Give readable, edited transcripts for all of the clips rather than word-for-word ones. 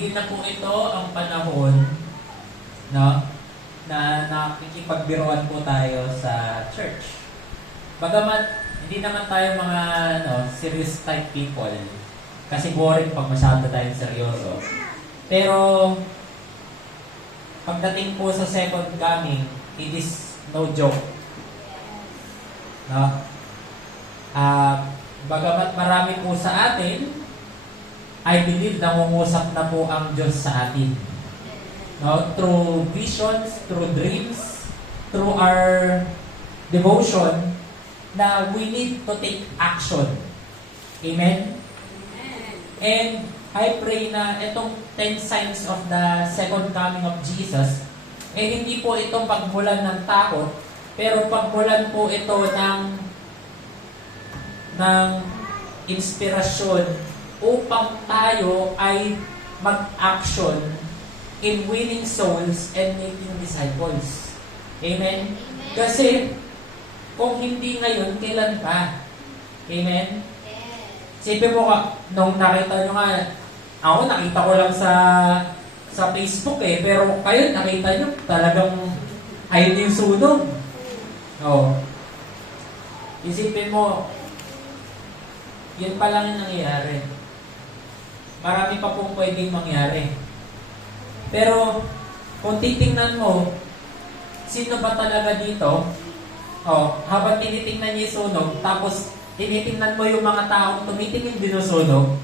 Hindi na po ito ang panahon, no, na nakikipagbiruan po tayo sa church. Bagamat hindi naman tayo mga serious type people. Kasi boring pag masyado tayong seryoso. Pero pagdating po sa second coming, it is no joke. No? Bagamat marami po sa atin, I believe nangungusap na po ang Diyos sa atin. No? Through visions, through dreams, through our devotion, na we need to take action. Amen? And I pray na itong 10 signs of the second coming of Jesus, hindi po itong pagmulan ng takot, pero pagmulan po ito ng inspirasyon upang tayo ay mag-action in winning souls and making disciples. Amen? Kasi, kung hindi ngayon, kailan pa? Amen? Sipin mo ka, nung nakita nyo nga, ako nakita ko lang sa Facebook pero kayo nakita nyo, talagang ayun yung sunog. Oh. Isipin mo, yun pa lang yung nangyayari. Marami pa pong pwedeng mangyari. Pero, kung titingnan mo, sino ba talaga dito? Habang tinitingnan niya yung sunog, tapos tinitingnan mo yung mga taong tumitingin dinusunog,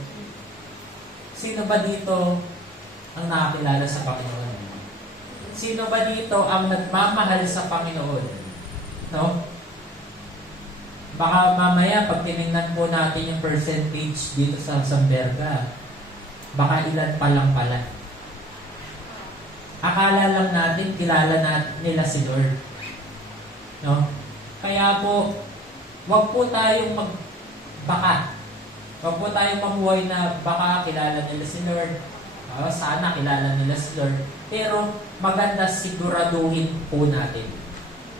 sino ba dito ang nakakilala sa Panginoon? Sino ba dito ang nagmamahal sa Panginoon? No? Baka mamaya, pag tinignan po natin yung percentage dito sa Samberga, baka ilan pa lang pala. Akala lang natin, kilala nila si Lord. No? Kaya po, wag po tayong magbaka. Wag po tayong mamuhay na baka kilala nila si Lord. Sana kilala nila si Lord. Pero maganda siguraduhin po natin.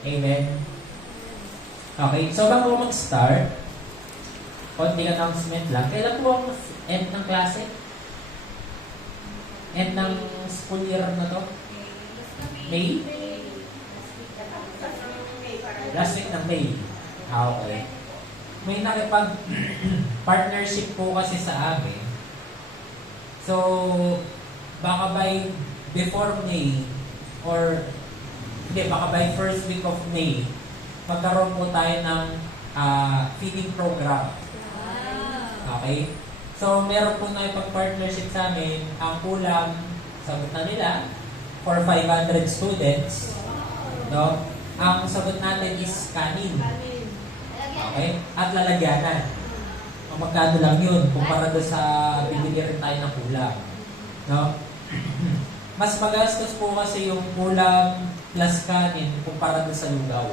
Amen? Okay, so bago mag-start, konting announcement lang. Kailan po ang end ng klase? End ng school year na to? May? Last week ng May. Okay. May nakipag-partnership po kasi sa amin. So, baka by before May, baka by first week of May, magkaroon po tayo ng feeding program. Okay? So, meron po na ipag-partnership sa amin. Ang kulang, sagot na nila, for 500 students. No? Ang sagot natin is kanin. Okay? At lalagyanan. Ang magkano lang yun, kumpara doon sa bibili rin tayo ng kulang. No? Mas magastos po kasi yung kulang plus kanin kumpara doon sa lugaw.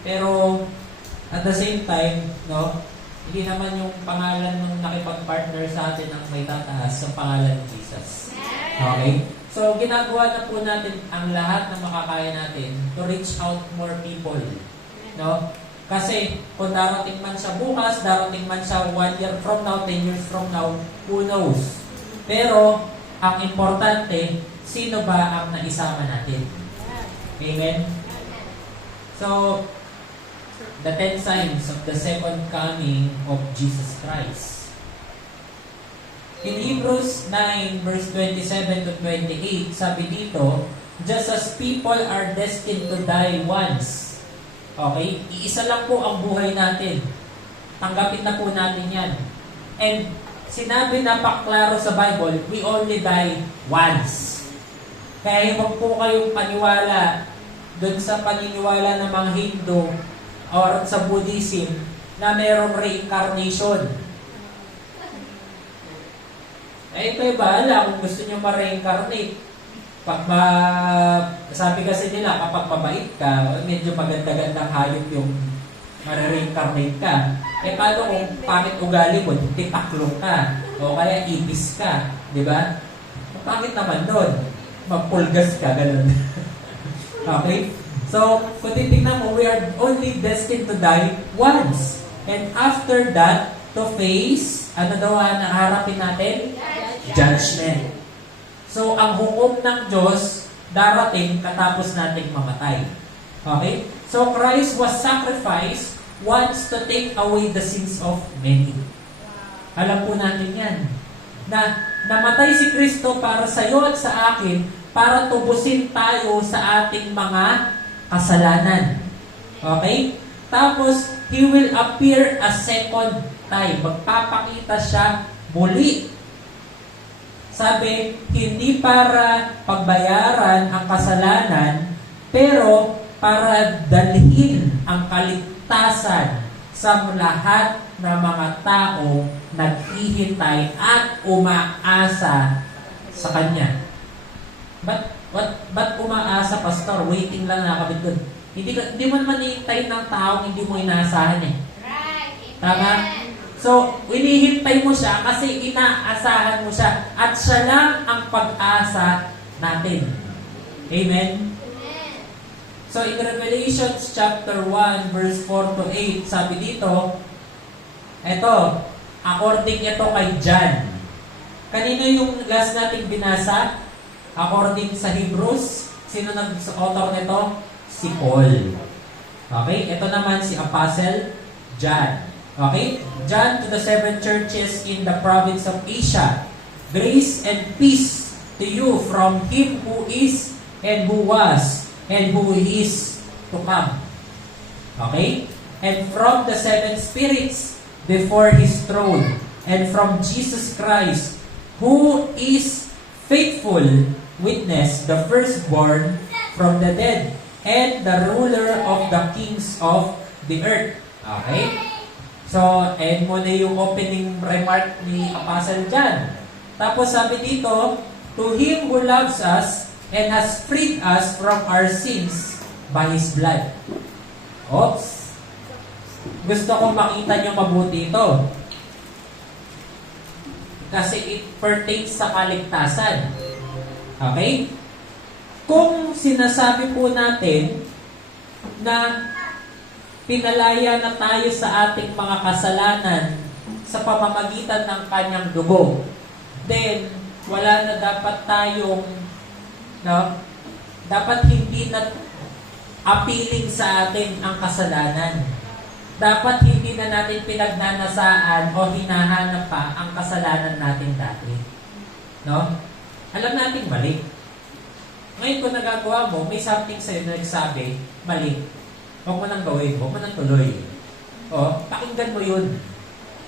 Pero, at the same time, no, hindi naman yung pangalan ng nakipag-partner sa atin ang may tataas sa pangalan ni Jesus. Okay? So, ginagawa na po natin ang lahat na makakaya natin to reach out more people. No? Kasi, kung darating man siya bukas, darating man siya 1 year from now, 10 years from now, who knows? Pero, ang importante, sino ba ang naisama natin? Amen? So, the 10 signs of the second coming of Jesus Christ. In Hebrews 9, verse 27 to 28, sabi dito, just as people are destined to die once. Okay? Iisa lang po ang buhay natin. Tanggapin na po natin yan. And sinabi napaklaro sa Bible, we only die once. Kaya huwag po kayong paniwala dun sa paniniwala ng mga Hindu or sa Buddhism na mayroong reincarnation. Kayo bahala kung gusto nyo ma-reincarnate. Sabi kasi nila, kapag mabait ka, medyo maganda-gandang hayop yung ma-reincarnate ka. Paano kung pangit ugali mo, titaklong ka, o kaya ibis ka, di ba? Pangit naman nun. Magpulgas ka, ganun. Okay? So, kung titignan mo, we are only destined to die once. And after that, to face, ano daw ang harapin natin? Judgment. So, ang hukom ng Diyos darating katapos nating mamatay. Okay? So, Christ was sacrificed once to take away the sins of many. Alam po natin yan. Na namatay si Kristo para sa iyo at sa akin para tubusin tayo sa ating mga kasalanan. Okay? Tapos, He will appear a second time. Magpapakita siya muli. Sabi, hindi para pagbayaran ang kasalanan, pero para dalhin ang kaligtasan sa lahat ng mga tao naghihintay at umaasa sa Kanya. Ba't umaasa, Pastor? Waiting lang nakakabit dun. Hindi mo naman hinihintay ng taong hindi mo inaasahan eh. Right. Tama? So, inihintay mo siya kasi inaasahan mo siya. At siya lang ang pag-asa natin. Amen? So, in Revelations chapter 1, verse 4 to 8, sabi dito, eto, according ito kay John. Kanino yung last nating binasa? According sa Hebrews, sino nag-author nito? Si Paul. Okay? Ito naman si Apostle John. Okay? John to the 7 churches in the province of Asia. Grace and peace to you from Him who is and who was and who is to come. Okay? And from the 7 spirits before His throne, and from Jesus Christ, who is faithful witness, the firstborn from the dead, and the ruler of the kings of the earth. Okay? So, ayan muna yung opening remark ni Apostle John. Tapos sabi dito, to Him who loves us and has freed us from our sins by His blood. Oops! Gusto kong makita nyo mabuti ito. Kasi it pertains sa kaligtasan. Okay? Kung sinasabi po natin na pinalaya na tayo sa ating mga kasalanan sa pamamagitan ng Kanyang dugo, then wala na dapat tayong dapat hindi na appealing sa atin ang kasalanan. Dapat hindi na natin pinagnanasaan o hinahanap pa ang kasalanan natin dati. No? Alam natin mali. Ngayon kung nagagawa mo, may something sa'yo na nagsabi, mali. Huwag mo nang gawin, huwag mo nang tuloy. O, pakinggan mo yun.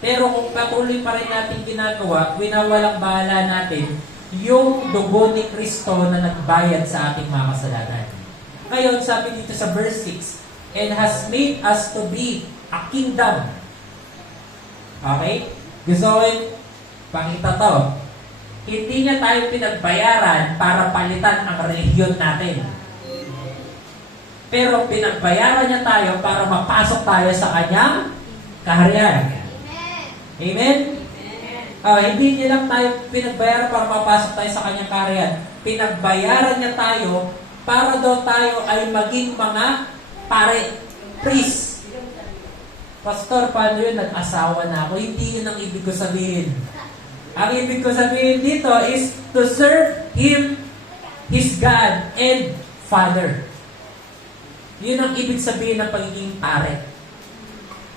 Pero kung patuloy pa rin natin ginagawa, winawalang bahala natin yung dugo ni Kristo na nagbayad sa ating mga kasalanan. Ngayon, sabi dito sa verse 6, and has made us to be a kingdom. Okay? Gusto ko pakita to. Hindi niya tayo pinagbayaran para palitan ang relihiyon natin. Pero pinagbayaran niya tayo para mapasok tayo sa kanyang kaharian. Amen? Hindi niya lang tayo pinagbayaran para mapasok tayo sa kanyang kaharian. Pinagbayaran niya tayo para daw tayo ay maging mga priest. Pastor, paano yun? Nag-asawa na ako. Hindi yun ang ibig ko sabihin. Ang ibig ko sabihin dito is to serve Him, His God, and Father. Yun ang ibig sabihin ng pagiging pare.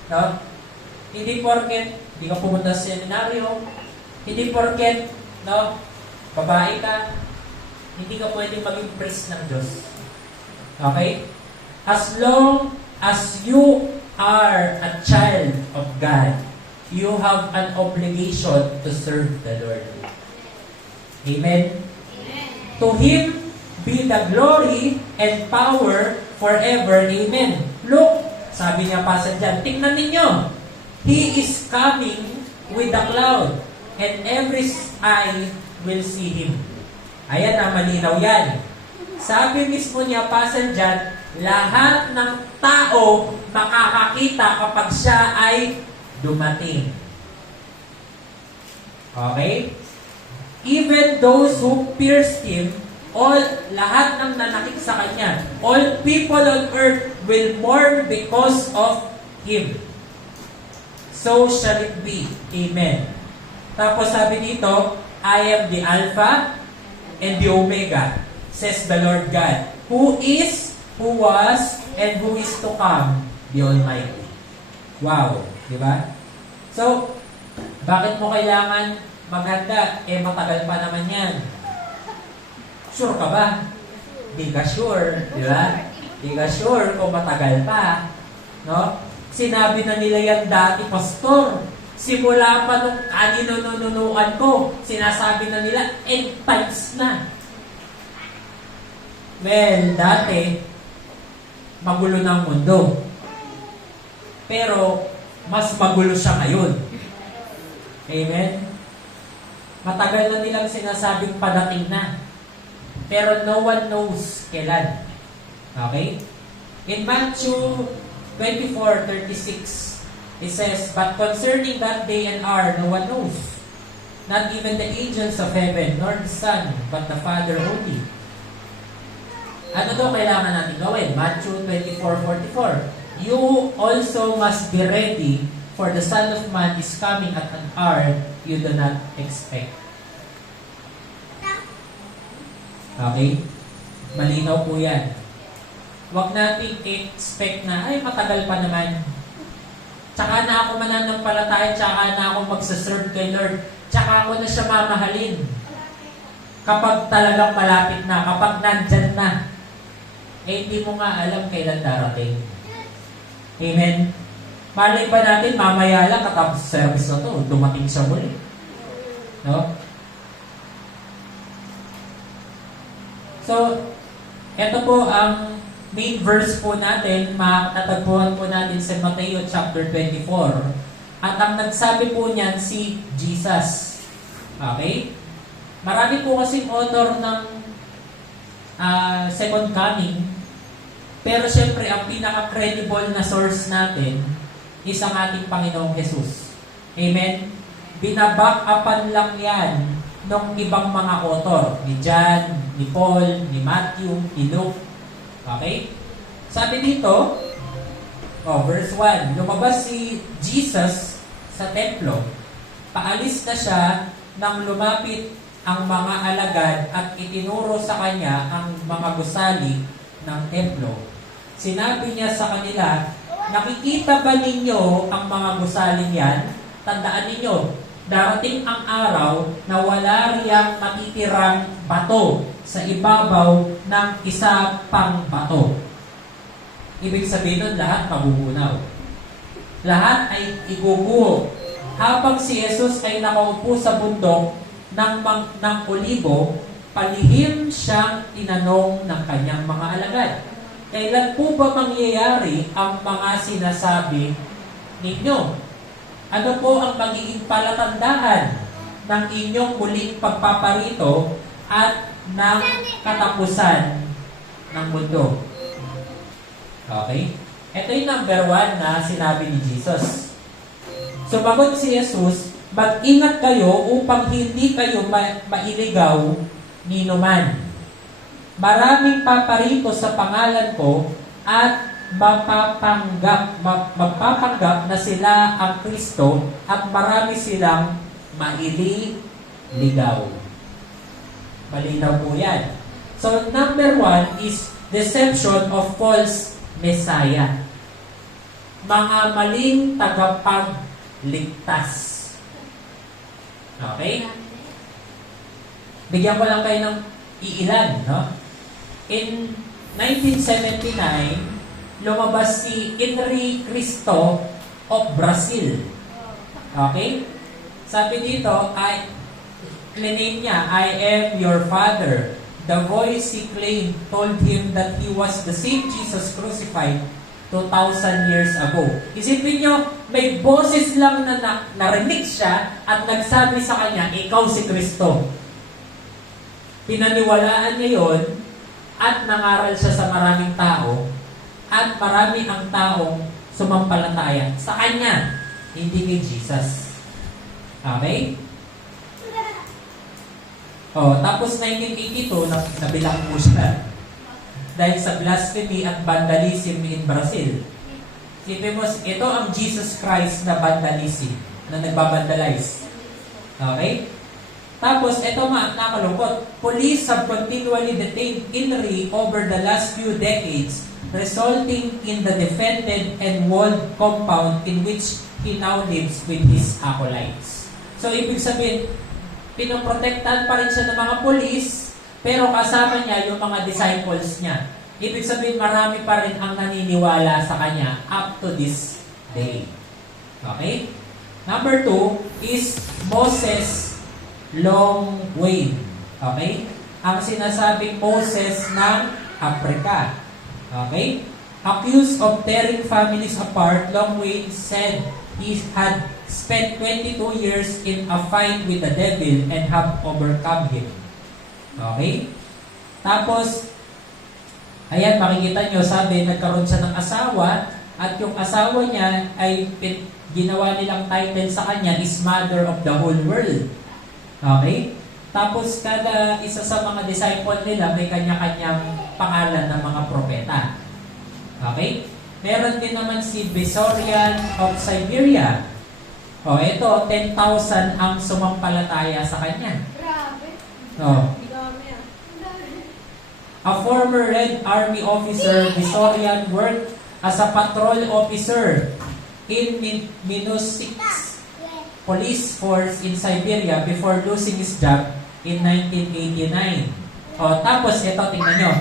No? Hindi porket hindi ka pumunta sa seminaryo, hindi porket babae ka, hindi ka pwedeng maging priest ng Diyos. Okay? As long as you are a child of God, you have an obligation to serve the Lord. Amen? Amen. To Him be the glory and power forever. Amen. Look, sabi niya pa sa dyan, tingnan ninyo. He is coming with the cloud, and every eye will see Him. Ayan na, malinaw yan. Sabi mismo niya pa sa dyan, lahat ng tao makakakita kapag siya ay dumating. Okay? Even those who pierced Him, lahat ng nanakit sa Kanya, all people on earth will mourn because of Him. So shall it be. Amen. Tapos sabi dito, I am the Alpha and the Omega, says the Lord God, who is, who was, and who is to come, the Almighty. Wow, di ba? So, bakit mo kailangan maghanda? Matagal pa naman yan. Sure ka ba? Di ka sure, di ba? Di ka sure kung matagal pa. No? Sinabi na nila yan dati, Pastor. Simula pa nung kaninununuan ko, sinasabi na nila, end times na. Well, dati, magulo ng mundo. Pero, mas magulo siya ngayon. Amen? Matagal na nilang sinasabing padating na. Pero no one knows kailan. Okay? In Matthew 24:36, it says, but concerning that day and hour, no one knows. Not even the angels of heaven, nor the Son, but the Father only. Ano daw kailangan natin gawin? Matthew 24:44. You also must be ready, for the Son of Man is coming at an hour you do not expect. Okay? Malinaw po yan. Huwag natin expect na, ay matagal pa naman. Tsaka na ako mananampalataya, tsaka na ako magsaserve kay Lord, tsaka ako na siya mamahalin. Kapag talagang malapit na, kapag nandyan na, hindi mo nga alam kailan darating. Amen? Malay ba natin, mamaya lang katapos service na to, dumating siya muli. No? So, ito po ang main verse po natin, matatagpuan po natin sa Mateo chapter 24. At ang nagsabi po niyan si Jesus. Okay? Marami po kasing author ng second coming. Pero syempre, ang pinaka-credible na source natin is ang ating Panginoong Jesus. Amen? Binaback-upan lang yan ng ibang mga author. Ni John, ni Paul, ni Matthew, ni Luke. Okay? Sabi dito, verse 1, lumabas si Jesus sa templo. Paalis na siya nang lumapit ang mga alagad at itinuro sa kanya ang mga gusali ng templo. Sinabi niya sa kanila, nakikita ba ninyo ang mga gusaling yan? Tandaan ninyo, darating ang araw na wala riyang matitirang bato sa ibabaw ng isa pang bato. Ibig sabihin nun, lahat mabubunaw. Lahat ay iguguho. Habang si Jesus ay nakaupo sa bundok ng Olibo, palihim siyang tinanong ng kanyang mga alagad, kailan po ba mangyayari ang mga sinasabi ninyo? Ano po ang magiging palatandaan ng inyong muling pagpaparito at ng katapusan ng mundo? Okay? Ito yung number 1 na sinabi ni Jesus. Sumagot si Jesus, mag-ingat kayo upang hindi kayo mailigaw nino man. Maraming paparito sa pangalan ko at magpapanggap na sila ang Kristo at marami silang maililigaw. Malinaw po yan. So, number 1 is deception of false Messiah. Mga maling tagapagligtas. Okay? Bigyan ko lang kayo ng iilan, no? In 1979, lumabas si Henry Cristo of Brazil. Okay? Sabi dito, claim niya, I am your father. The voice he claimed told him that he was the same Jesus crucified 2,000 years ago. Isipin nyo, may boses lang na narinig siya at nagsabi sa kanya, ikaw si Kristo. Pinaniwalaan niya yun at nangaral siya sa maraming tao at marami ang taong sumampalataya sa kanya, hindi kay Jesus. Okay? Tapos 1982, nabilang po siya dahil sa blasphemy at vandalism in Brazil. Sipin mo, ito ang Jesus Christ na vandalism, na nagbabandalize. Okay? Tapos, eto nakalungkot. Police have continually detained Inri over the last few decades, resulting in the defended and walled compound in which he now lives with his acolytes. So, ibig sabihin, pinoprotektahan pa rin siya ng mga police, pero kasama niya yung mga disciples niya. Ibig sabihin, marami pa rin ang naniniwala sa kanya up to this day. Okay? Number 2 is Moses Long Wayne. Okay? Ang sinasabing Moses ng Africa. Okay? Accused of tearing families apart, Long Wayne said he had spent 22 years in a fight with the devil and have overcome him. Okay? Tapos, ayan, makikita nyo, sabi, nagkaroon siya ng asawa at yung asawa niya ay ginawa nilang title sa kanya is Mother of the Whole World. Okay? Tapos, kada isa sa mga disciple nila may kanya-kanyang pangalan ng mga propeta. Okay? Meron din naman si Besorian of Siberia. O, ito, 10,000 ang sumampalataya sa kanya. Grabe. O. A former Red Army officer, Besorian worked as a patrol officer in Minusik police force in Siberia before losing his job in 1989. O, tapos, ito, tingnan nyo.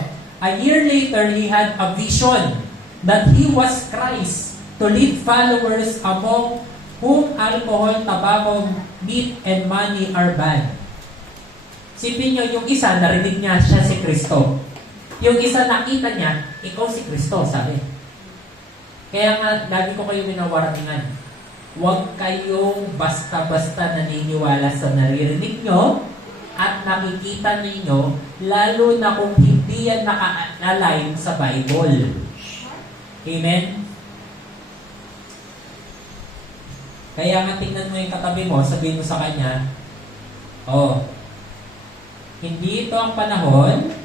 A year later, he had a vision that he was Christ to lead followers among whom alcohol, tobacco, meat, and money are banned. Sipin nyo, yung isa, narinig niya siya si Kristo. Yung isa, nakita niya, ikaw si Kristo, sabi. Kaya nga, lagi ko kayo minawaraningan. Huwag kayong basta-basta naniniwala sa naririnig nyo at nakikita ninyo, lalo na kung hindi yan naka-align sa Bible. Amen? Kaya nga tingnan mo yung katabi mo, sabihin mo sa kanya, oh, hindi ito ang panahon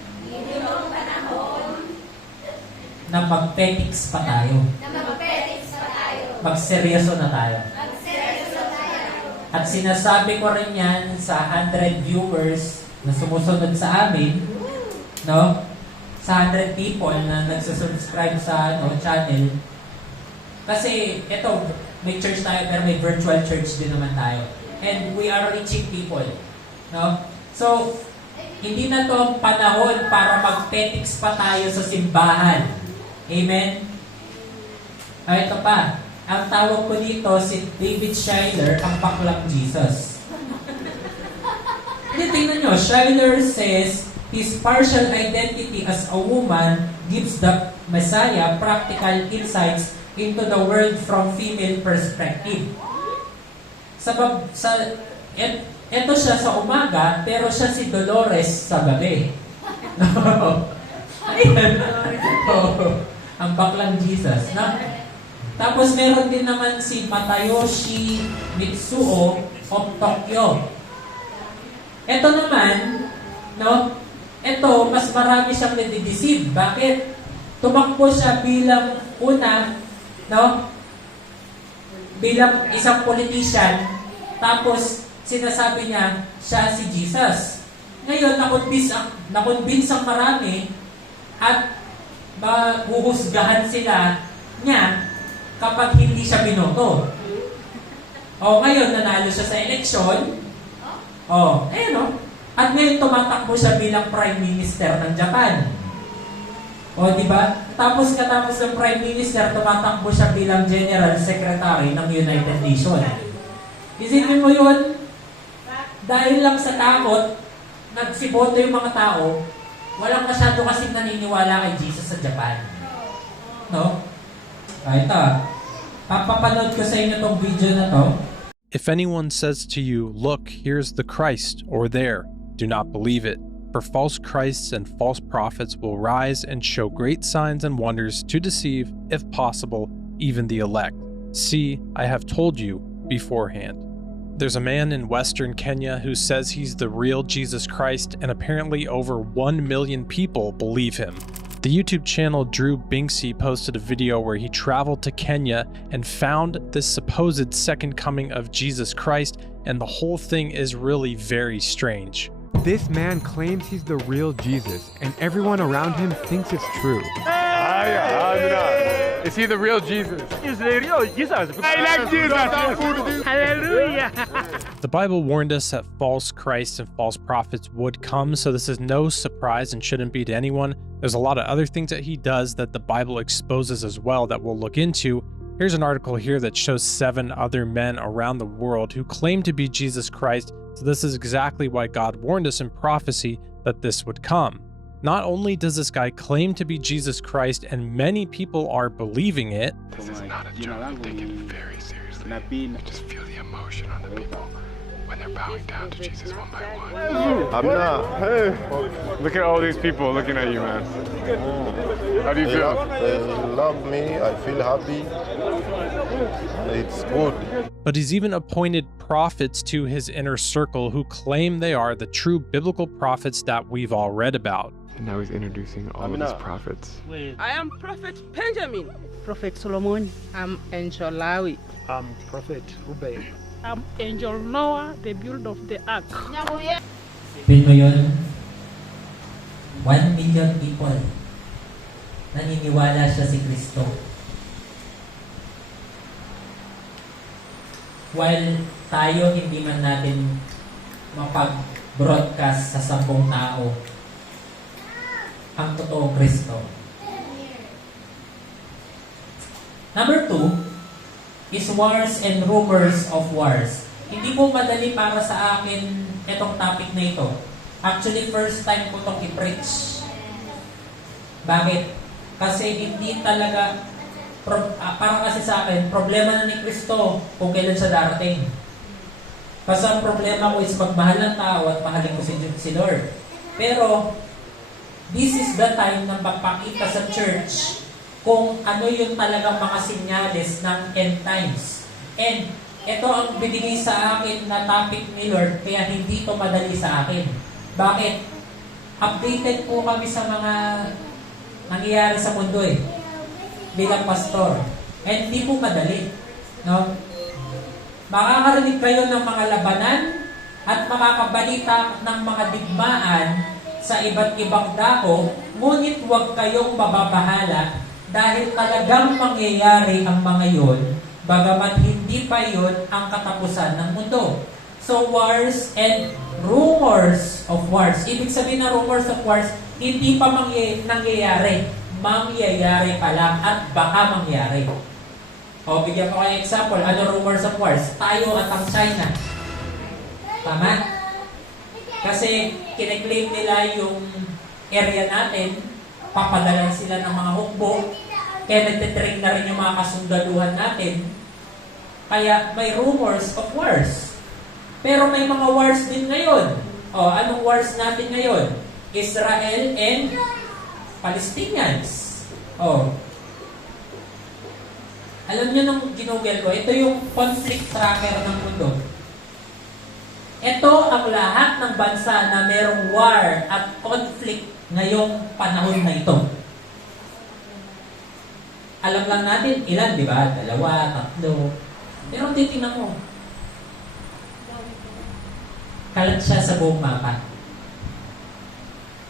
na mag-petics pa tayo. Magseryoso na tayo. At sinasabi ko rin yan sa 100 viewers na sumusunod sa amin, no? Sa 100 people na nagsusubscribe sa channel. Kasi ito, may church tayo pero may virtual church din naman tayo. And we are reaching people. No? So, hindi na to ang panahon para mag-petics pa tayo sa simbahan. Amen? Ito pa. Ang tawag ko dito, si David Schuyler, ang baklang Jesus. Hindi, tingnan nyo. Schuyler says, his partial identity as a woman gives the Messiah practical insights into the world from female perspective. Ito siya sa umaga, pero siya si Dolores sa gabi. Ayan. Ang baklang Jesus. No? Tapos meron din naman si Matayoshi Mitsuo of Tokyo. Ito naman, no? Ito, mas marami siyang nadideceive. Bakit? Tumakbo siya bilang una, no? Bilang isang politician, tapos sinasabi niya, siya si Jesus. Ngayon, nakonvince ang marami at mahuhusgahan sila niya kapag hindi siya binoto. O, ngayon, nanalo siya sa eleksyon. O, at ngayon tumatakbo siya bilang Prime Minister ng Japan. O, di ba? Tapos katapos ng Prime Minister, tumatakbo siya bilang General Secretary ng United Nations. Isipin mo yun? Dahil lang sa takot, nagsiboto yung mga tao, walang masyado kasing naniniwala kay Jesus sa Japan. No? Ito. Papapanood ko sa inyo tong video na to. If anyone says to you, "Look, here's the Christ," or "There," do not believe it. For false Christs and false prophets will rise and show great signs and wonders to deceive, if possible, even the elect. See, I have told you beforehand. There's a man in Western Kenya who says he's the real Jesus Christ, and apparently over 1 million people believe him. The YouTube channel Drew Binksy posted a video where he traveled to Kenya and found this supposed second coming of Jesus Christ and the whole thing is really very strange. This man claims he's the real Jesus, and everyone around him thinks it's true. Is he the real Jesus? Is the real Jesus. I like Jesus. Hallelujah. The Bible warned us that false Christs and false prophets would come, so this is no surprise and shouldn't be to anyone. There's a lot of other things that he does that the Bible exposes as well that we'll look into. Here's an article here that shows 7 other men around the world who claim to be Jesus Christ, so this is exactly why God warned us in prophecy that this would come. Not only does this guy claim to be Jesus Christ and many people are believing it, This is not a joke. I'm taking it very seriously. You just feel the emotion on the people when they're bowing down to Jesus one by one. I'm not. Hey. Look at all these people looking at you, man. How do you They feel? love me. I feel happy. It's good. but he's even appointed prophets to his inner circle who claim they are the true biblical prophets that we've all read about. And now he's introducing all of his prophets. I am Prophet Benjamin. Prophet Solomon. I'm Angel Lawi. I'm Prophet Ruben. I'm Angel Noah, the build of the ark. Isipin mo yun, 1 million people naniniwala siya si Kristo. While tayo hindi man natin mapag-broadcast sa 10 tao ang totoong Kristo. Number 2 is wars and rumors of wars. Hindi po madali para sa akin itong topic na ito. Actually, first time ko itong i-preach. Bakit? Kasi hindi talaga, parang kasi sa akin, problema na ni Kristo kung kailan siya darating. Kasi ang problema ko is magmahal ng tao at mahalin ko si Lord. Pero, this is the time na magpakita sa church kung ano yung talagang mga sinyales ng end times. And ito ang binigay sa akin na topic ni Lord, kaya hindi ito madali sa akin. Bakit? Updated po kami sa mga nangyayari sa mundo bilang pastor. And hindi po madali. No? Makakarinig kayo ng mga labanan at makakabalita ng mga digmaan sa iba't ibang dako, ngunit huwag kayong mababahala dahil talagang mangyayari ang mga yon, bagamat hindi pa yon ang katapusan ng mundo. So, wars and rumors of wars. Ibig sabihin na rumors of wars, hindi pa nangyayari. Mangyayari pa lang at baka mangyari. O, bigyan ko kayo example. Ano rumors of wars? Tayo at ang China. Tama? Kasi kiniklaim nila yung area natin, papadalan sila ng mga hukbo, kaya nagtitrain na rin yung mga kasundaluhan natin. Kaya may rumors of wars. Pero may mga wars din ngayon. O, anong wars natin ngayon? Israel and Palestinians. O, alam nyo nung ginugel ko, ito yung conflict tracker ng mundo. Ito ang lahat ng bansa na merong war at conflict ngayong panahon na ito. Alam lang natin ilan, di ba? 2, 3. Pero titingnan mo. Kalat siya sa buong mapa.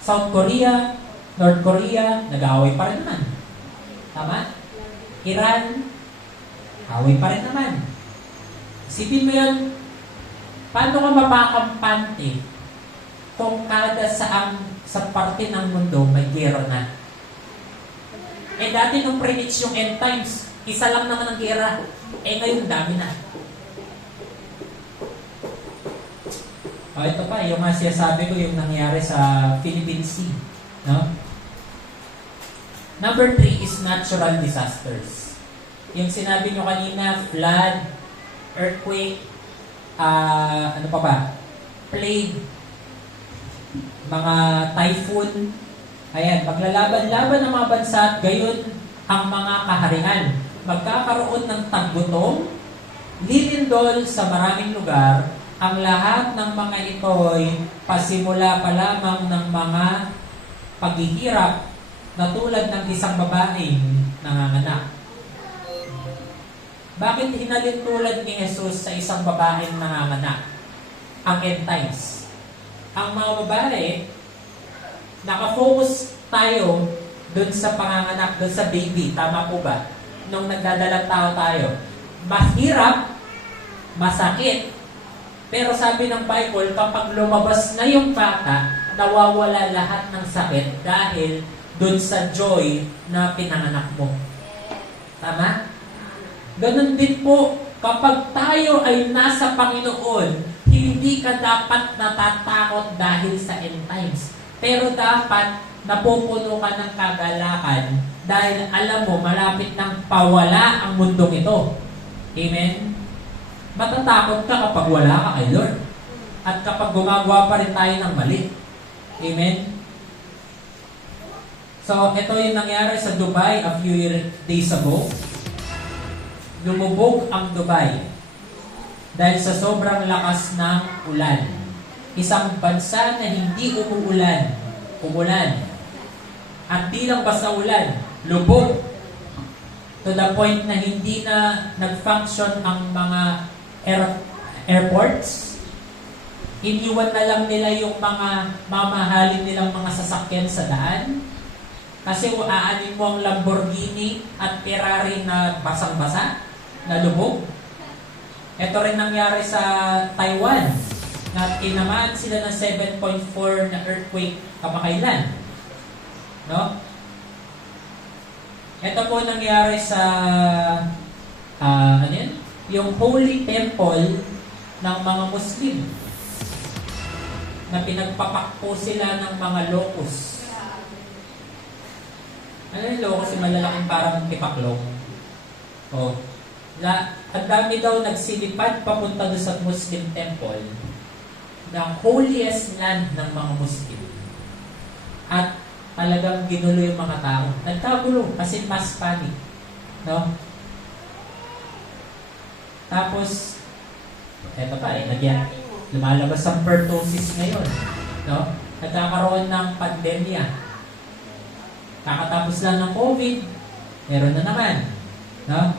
South Korea, North Korea, nag-aaway pa rin naman. Tama? Iran, away pa rin naman. Isipin mo yan, paano ka mapakampante kung kada sa parte ng mundo may gera na? Eh dati nung pre-reach yung end times, isa lang naman ang gera. Eh ngayon dami na. O ito pa, yung sinasabi ko yung nangyari sa Philippine Sea. No? Number 3 is natural disasters. Yung sinabi nyo kanina, flood, earthquake, ano pa ba? Plague, mga typhoon. Ayan, maglalaban-laban ng mga bansa at gayon ang mga kaharian. Magkakaroon ng taggutom, lilindol sa maraming lugar. Ang lahat ng mga ito'y pasimula pa lamang ng mga paghihirap na tulad ng isang babaeng nanganganak. Bakit hinalin tulad ni Jesus sa isang babaeng nanganganak? Ang end times. Ang mga babae, nakafocus tayo dun sa panganganak, dun sa baby. Tama po ba? Nung nagdadalang tao tayo. Mahirap, masakit. Pero sabi ng Bible, kapag lumabas na yung bata, nawawala lahat ng sakit dahil dun sa joy na pinanganak mo. Tama? Ganun din po, kapag tayo ay nasa Panginoon, hindi ka dapat natatakot dahil sa end times. Pero dapat napupuno ka ng kagalakan dahil alam mo, malapit nang pawala ang mundong ito. Amen? Matatakot ka kapag wala ka kay Lord. At kapag gumagawa pa rin tayo ng mali. Amen? So, ito yung nangyari sa Dubai a few days ago. Lumubog ang Dubai dahil sa sobrang lakas ng ulan. Isang bansa na hindi umulan. At di lang basta ulan, lubog. To the point na hindi na nag-function ang mga airports. Iniwan na lang nila yung mga mamahalin nilang mga sasakyan sa daan. Kasi aanin mo ang Lamborghini at Ferrari na basang-basa, na lubog. Ito rin nangyari sa Taiwan, na tinamaan sila ng 7.4 na earthquake kamakailan. No? Ito po nangyari sa yung Holy Temple ng mga Muslim, na pinagpapakpo sila ng mga locust. Ano yung locust? Yung malalaking parang tipaklong. Ang dami daw nagsilipad papunta doon sa Muslim temple, ng holiest land ng mga Muslim. At talagang ginulo yung mga tao. Nagkagulo kasi mass panic. No? Tapos, eto pa lumalabas ang pertussis ngayon. No? Nagkakaroon ng pandemya. Kakatapos lang ng COVID, meron na naman. No?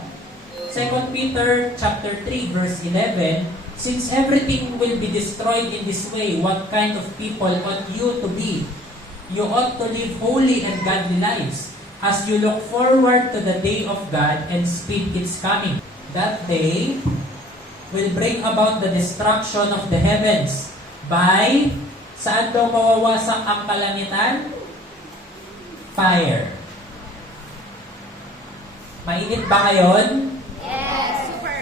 2 Peter chapter 3 verse 11, since everything will be destroyed in this way, what kind of people ought you to be? You ought to live holy and godly lives as you look forward to the day of God and speed its coming. That day will bring about the destruction of the heavens by, saan daw mawawasak ang kalangitan? Fire. Mainit ba ngayon? Yes, super.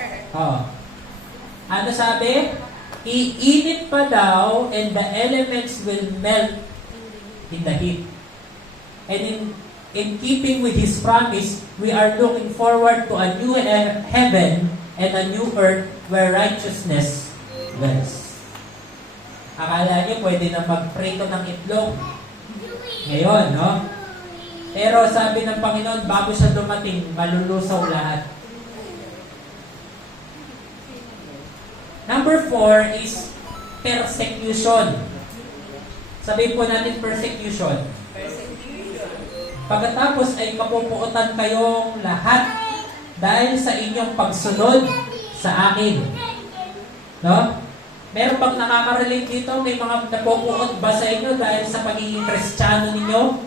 Ano sabi? Iinit pa daw and the elements will melt in the heat. And in keeping with His promise, we are looking forward to a new heaven and a new earth where righteousness dwells. Akala niyo pwede na magprito ng itlog ngayon, no? Pero sabi ng Panginoon, bago siya dumating, malulusaw lahat. Number 4 is persecution. Sabihin po natin persecution. Pagkatapos ay mapupuotan kayong lahat dahil sa inyong pagsunod sa akin. No? Meron bang nakaka-relate dito? May mga napupuot ba sa inyo dahil sa pagiging Kristiyano ninyo?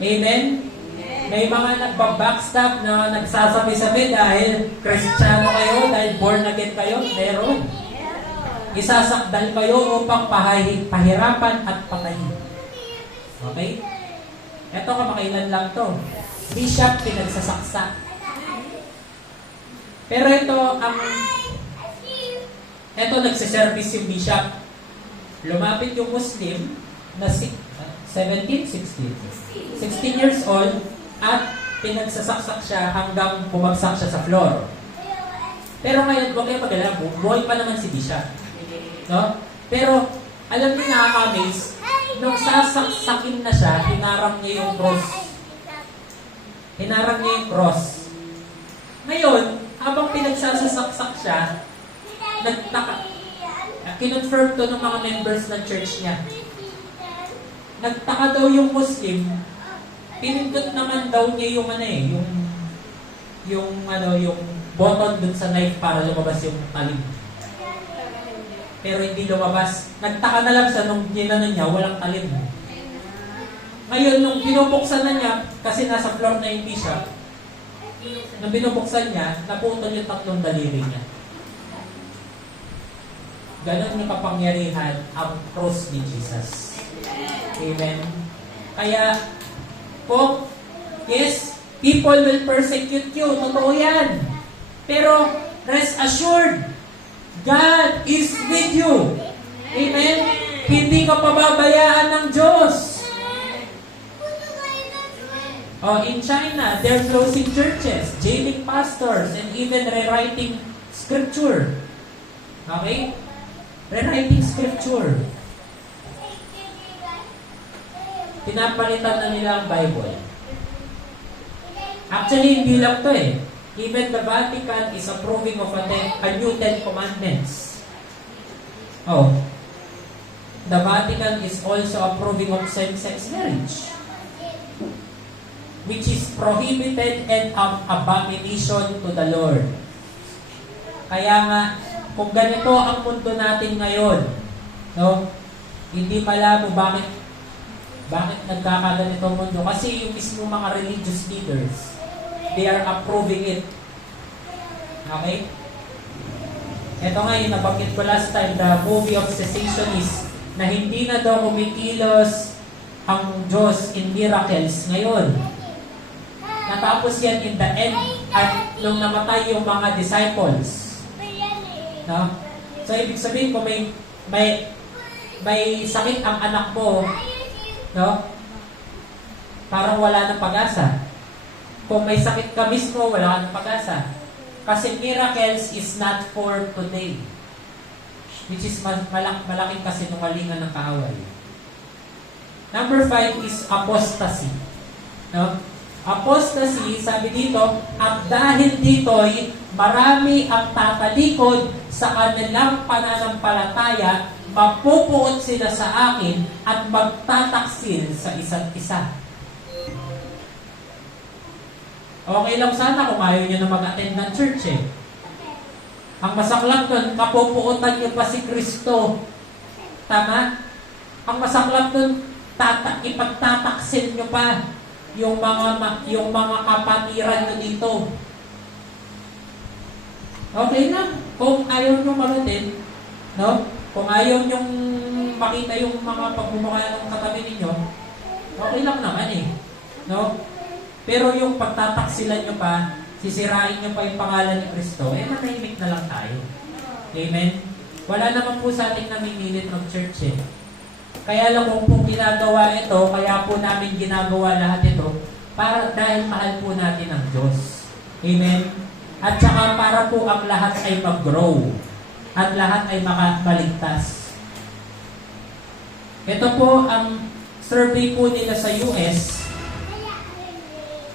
Amen? May mga nagbabackstab na nagsasabi-sabi dahil Kristiyano kayo, dahil born again kayo? Meron. Isasakdal kayo upang pahirapan at patayin. Okay? Ito kamakailan lang to. Bishop pinagsasaksak. Pero ito nagsiservice yung bishop. Lumapit yung Muslim na 16 years old at pinagsasaksak siya hanggang bumagsak siya sa floor. Pero ngayon, huwag kayo mag-alala, buhay pa naman si bishop. No? Pero, alam niyo nakaka-amaze, nung sasaksakin na siya, hinarang niya yung cross. Hinarang niya yung cross. Ngayon, habang pinagsasaksak siya, kinonfirm to ng mga members ng church niya. Nagtaka daw yung Muslim, pinindot naman daw niya yung yung button dun sa knife para lumabas yung talim. Pero hindi lumabas. Nagtaka na lang siya nung ginano niya, walang talim. Ngayon, nung binubuksan na niya, kasi nasa floor na yung t-shirt, nung binubuksan niya, naputol yung 3 daliri niya. Ganon yung kapangyarihan ang cross ni Jesus. Amen. Kaya, po, yes, people will persecute you. Totoo yan. Pero, rest assured, God is with you. Amen? Hindi ka pababayaan ng Diyos. Oh, in China, they're closing churches, jailing pastors, and even rewriting scripture. Okay? Rewriting scripture. Pinapalitan na nila ang Bible. Actually, hindi lang to eh. Even the Vatican is approving of a new 10 commandments. Oh. The Vatican is also approving of same-sex marriage, which is prohibited and an abomination to the Lord. Kaya nga, kung ganito ang mundo natin ngayon, no, hindi malabo bakit nagkakaganito ang mundo. Kasi yung mismo mga religious leaders, they are approving it. Okay? Ito nga yung nabanggit ko last time, the movie of cessationist, na hindi na daw kumikilos ang Diyos in miracles ngayon. Natapos yan in the end at nung namatay yung mga disciples. No? So, ibig sabihin kung may sakit ang anak mo, no? Parang wala ng pag-asa. Kung may sakit ka mismo, wala ka ng pag-asa. Kasi miracles is not for today. Which is malaking kasinungalingan ng kaaway. Number 5 is apostasy. No? Apostasy, sabi dito, at dahil dito'y marami ang tatalikod sa kanilang pananampalataya, mapupuot sila sa akin at magtataksil sa isa't isa. Okay lang sana kung ayaw nyo na mag-attend ng church eh. Ang masaklap nun, kapupuotan nyo pa si Kristo. Tama? Ang masaklap nun, ipagtataksil nyo pa yung mga kapatiran nyo dito. Okay lang. Kung ayaw nyo marutin, no? Kung ayaw nyo makita yung mga pagmumukha ng katabi ninyo, okay lang naman eh. No? Pero yung pagtataksilan nyo pa, sisirain nyo pa yung pangalan ni Kristo, manahimik na lang tayo. Amen? Wala naman po sa ating namimilit ng church eh. Kaya lang kung ginagawa ito, kaya po namin ginagawa lahat ito, para dahil mahal po natin ang Diyos. Amen? At saka para po ang lahat ay mag-grow. At lahat ay maligtas. Ito po ang survey po nila sa US.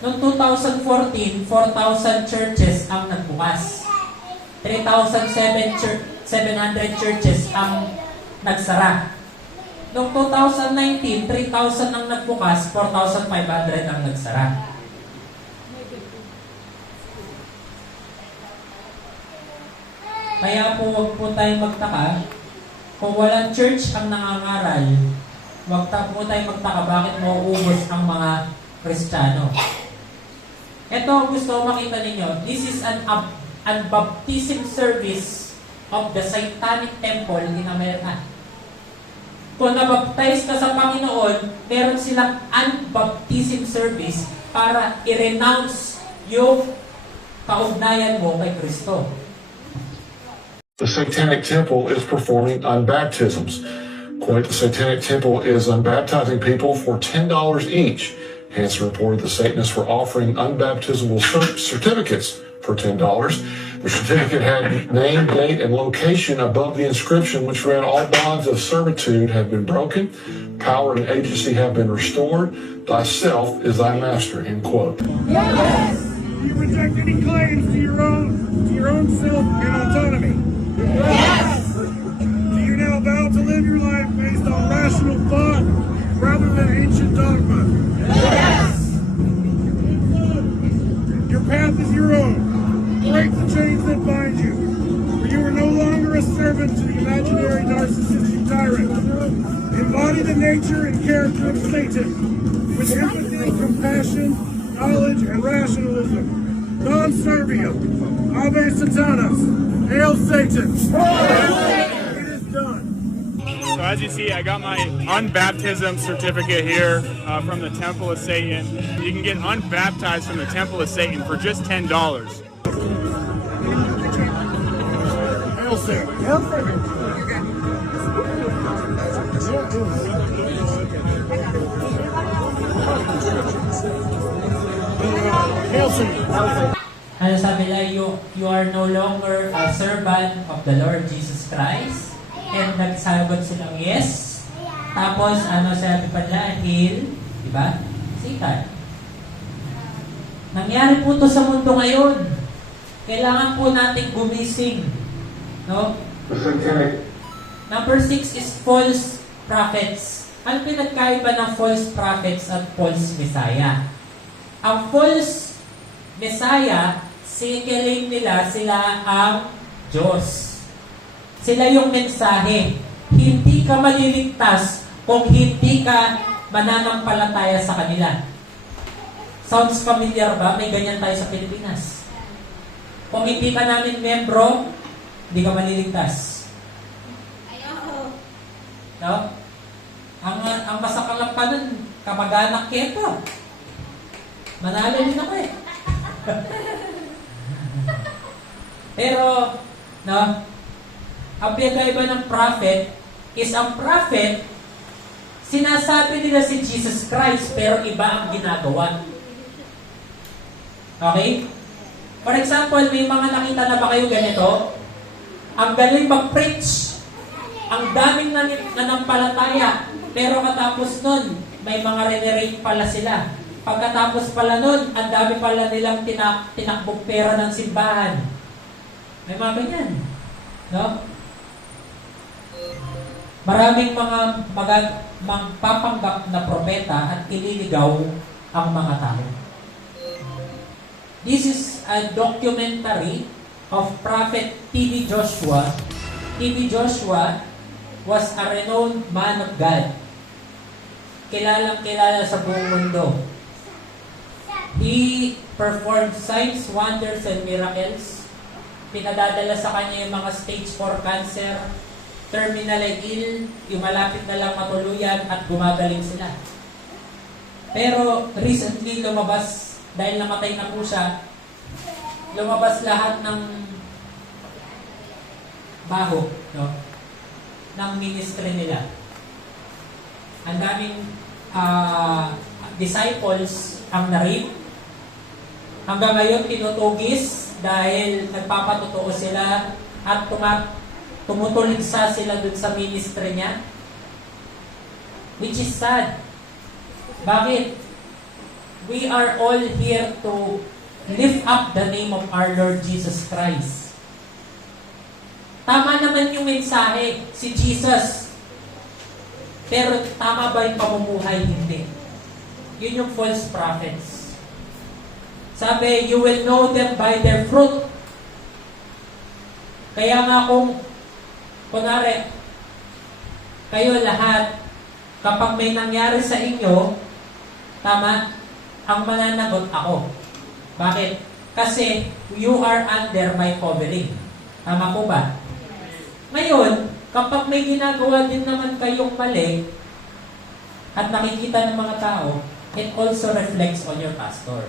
Noong 2014, 4,000 churches ang nagbukas. 3,700 churches ang nagsara. Noong 2019, 3,000 ang nagbukas, 4,500 ang nagsara. Kaya po huwag po tayong magtaka. Kung walang church ang nangangaral, huwag po tayong magtaka bakit mauubos ang mga Kristiyano. Ito gusto ko makita ninyo. This is an baptism service of the Satanic Temple in America. Kung nabaptize ka sa Panginoon, meron silang unbaptism service para i-renounce yung kaugnayan mo kay Kristo. The Satanic Temple is performing unbaptisms. Quote, the Satanic Temple is unbaptizing people for $10 each. Hansen reported the Satanists were offering unbaptizable certificates for $10. The certificate had name, date, and location above the inscription, which read, all bonds of servitude have been broken, power and agency have been restored, thyself is thy master, end quote. Yes! Do you reject any claims to your own self and autonomy? Yes! Do you now vow to live your life based on rational thought rather than ancient dogma? Yes! Your path is your own. Break the chains. the nature and character of Satan with empathy, compassion, knowledge, and rationalism. Non serviam. Ave Satanas. Hail Satan. It is done. So as you see, I got my unbaptism certificate here from the Temple of Satan. You can get unbaptized from the Temple of Satan for just $10. Hail Satan. Hail Satan. Hail Satan. Ano sabi nila, you are no longer a servant of the Lord Jesus Christ. And nagsagot silang yes. Tapos, ano sabi pa nila, hail, diba? Satan. Nangyari po to sa mundo ngayon. Kailangan po nating gumising. No? Number 6 is false prophets. Ano pinagkaiba ng false prophets at false Messiah? Ang false Messiah, claim nila sila ang Diyos. Sila yung mensahe. Hindi ka maliligtas kung hindi ka mananampalataya sa kanila. Sounds familiar ba? May ganyan tayo sa Pilipinas. Kung hindi ka namin membro, hindi ka maliligtas. No? Ang masakalap pa nun, kamag-anak keto. Manalo din ako eh. Pero, no, ang pinagkaiba ng prophet is ang prophet, sinasabi nila si Jesus Christ, pero iba ang ginagawa. Okay? For example, may mga nakita na ba kayo ganito? Ang galing mag-preach. Ang daming nanampalataya. Pero katapos nun, may mga renerate pala sila. Pagkatapos pala nun, ang dami pala nilang tinakbong pera ng simbahan. May mga ganyan. No? Maraming mga magpapanggap na propeta at ililigaw ang mga tao. This is a documentary of Prophet T.B. Joshua. T.B. Joshua was a renowned man of God. Kilalang-kilala sa buong mundo. He performed signs, wonders, and miracles. Pinadadala sa kanya yung mga stage 4 cancer, terminally ill, yung malapit na lang matuluyan at gumagaling sila. Pero recently lumabas, dahil namatay na po siya, lumabas lahat ng baho, no? Ng ministry nila. Ang daming disciples ang narip. Hanggang ngayon tinutugis dahil nagpapatotoo sila at tumutuligsa sila dun sa ministry niya. Which is sad. Bakit? We are all here to lift up the name of our Lord Jesus Christ. Tama naman yung mensahe, si Jesus. Pero tama ba yung pamumuhay? Hindi. Yun yung false prophets. Sabi, you will know them by their fruit. Kaya nga kung, kunwari, kayo lahat, kapag may nangyari sa inyo, tama, ang mananagot ako. Bakit? Kasi you are under my covering. Tama po ba? Ngayon, kapag may ginagawa din naman kayong mali at nakikita ng mga tao, it also reflects on your pastor.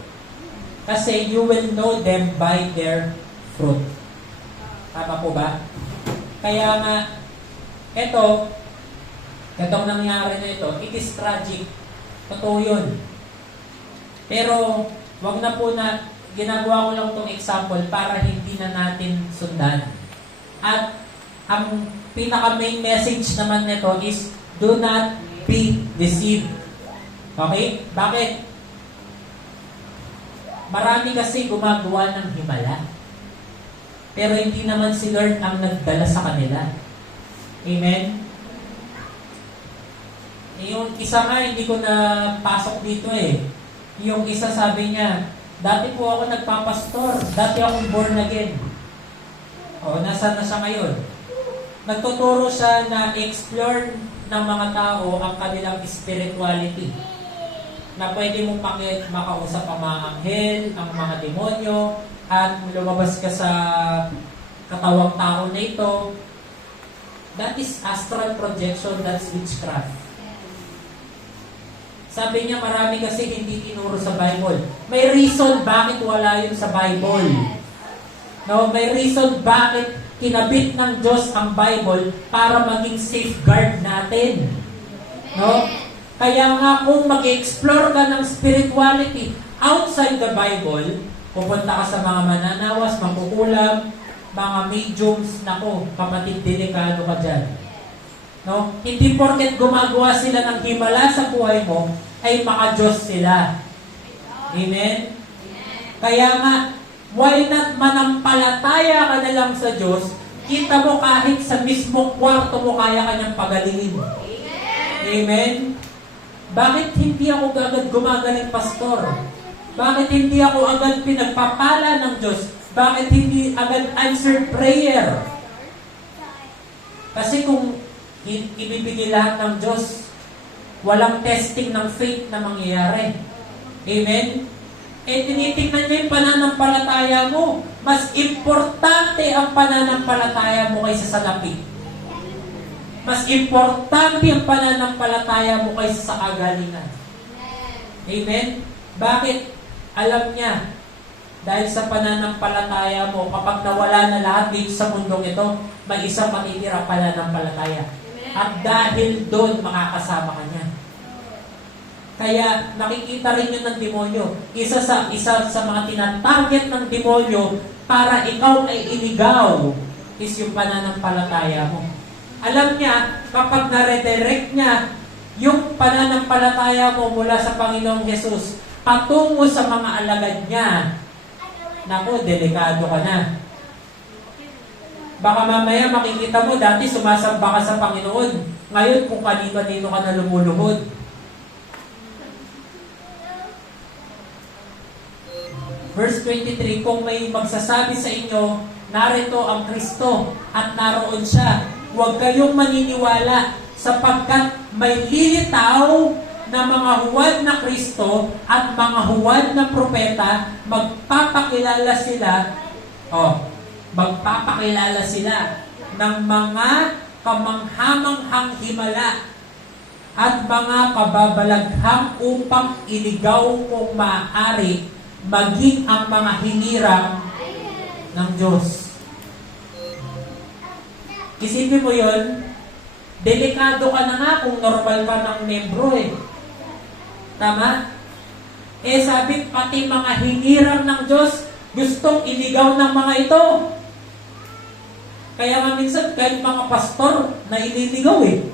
Kasi you will know them by their fruit. Tama po ba? Kaya nga, itong nangyari na ito, it is tragic. Totoo yun. Pero, wag na po na, ginagawa ko lang itong example para hindi na natin sundan. At, ang pinaka-main message naman nito is, do not be deceived. Okay? Bakit? Marami kasi gumagawa ng himala. Pero hindi naman si Lord ang nagdala sa kanila. Amen? Yung isa nga, hindi ko na pasok dito eh. Yung isa sabi niya, dati po ako nagpapastor, dati akong born again. O, nasaan na siya ngayon? Nagtuturo siya na explore ng mga tao ang kanilang spirituality. Na pwede mong makausap ang mga anghel, ang mga demonyo, at lumabas ka sa katawang tao na ito. That is astral projection, that's witchcraft. Sabi niya, marami kasi hindi tinuro sa Bible. May reason bakit wala yun sa Bible. No, may reason bakit kinabit ng Diyos ang Bible para maging safeguard natin. No? Kaya nga kung mag-explore ka ng spirituality outside the Bible, pupunta ka sa mga mananawas, mangkukulam, mga mediums, nako, kapatid, delikado ka dyan. No? Hindi porket gumagawa sila ng himala sa buhay mo, ay maka-Diyos sila. Amen? Kaya nga, why not manampalataya ka na lang sa Diyos, kita mo kahit sa mismong kwarto mo kaya kanyang pagalingin. Amen? Bakit hindi ako agad gumagaling, pastor? Bakit hindi ako agad pinagpapala ng Diyos? Bakit hindi agad answered prayer? Kasi kung ibibigay lahat ng Diyos, walang testing ng faith na mangyayari. Amen? Eh, tinitingnan niyo yung pananampalataya mo. Mas importante ang pananampalataya mo kaysa sa lapid. Mas importante ang pananampalataya mo kaysa sa kagalingan. Amen? Bakit? Alam niya, dahil sa pananampalataya mo, kapag nawala na lahat dito sa mundong ito, may isang matitira pananampalataya. At dahil doon, makakasama ka niya. Kaya nakikita rin yun ng demonyo. Isa sa mga tinatarget ng demonyo para ikaw ay iligaw is yung pananampalataya mo. Alam niya, kapag na-redirect niya yung pananampalataya mo mula sa Panginoong Jesus patungo sa mga alagad niya, naku, delikado ka na. Baka mamaya makikita mo, dati sumasamba ka sa Panginoon. Ngayon, kung kanino-kanino ka na lumuluhod. Verse 23, kung may magsasabi sa inyo, narito ang Kristo at naroon siya, huwag kayong maniniwala sapagkat may lilitaw na mga huwad na Kristo at mga huwad na propeta, magpapakilala sila ng mga kamanghamanghang himala at mga kababalaghang upang iligaw kung maaari maging ang mga hinirang ng Diyos. Isipin mo yun, delikado ka na nga kung normal ka ng membro eh. Tama? Eh sabi, pati mga hinirang ng Diyos, gustong iligaw ng mga ito. Kaya nga minsan, kahit mga pastor na ililigaw eh.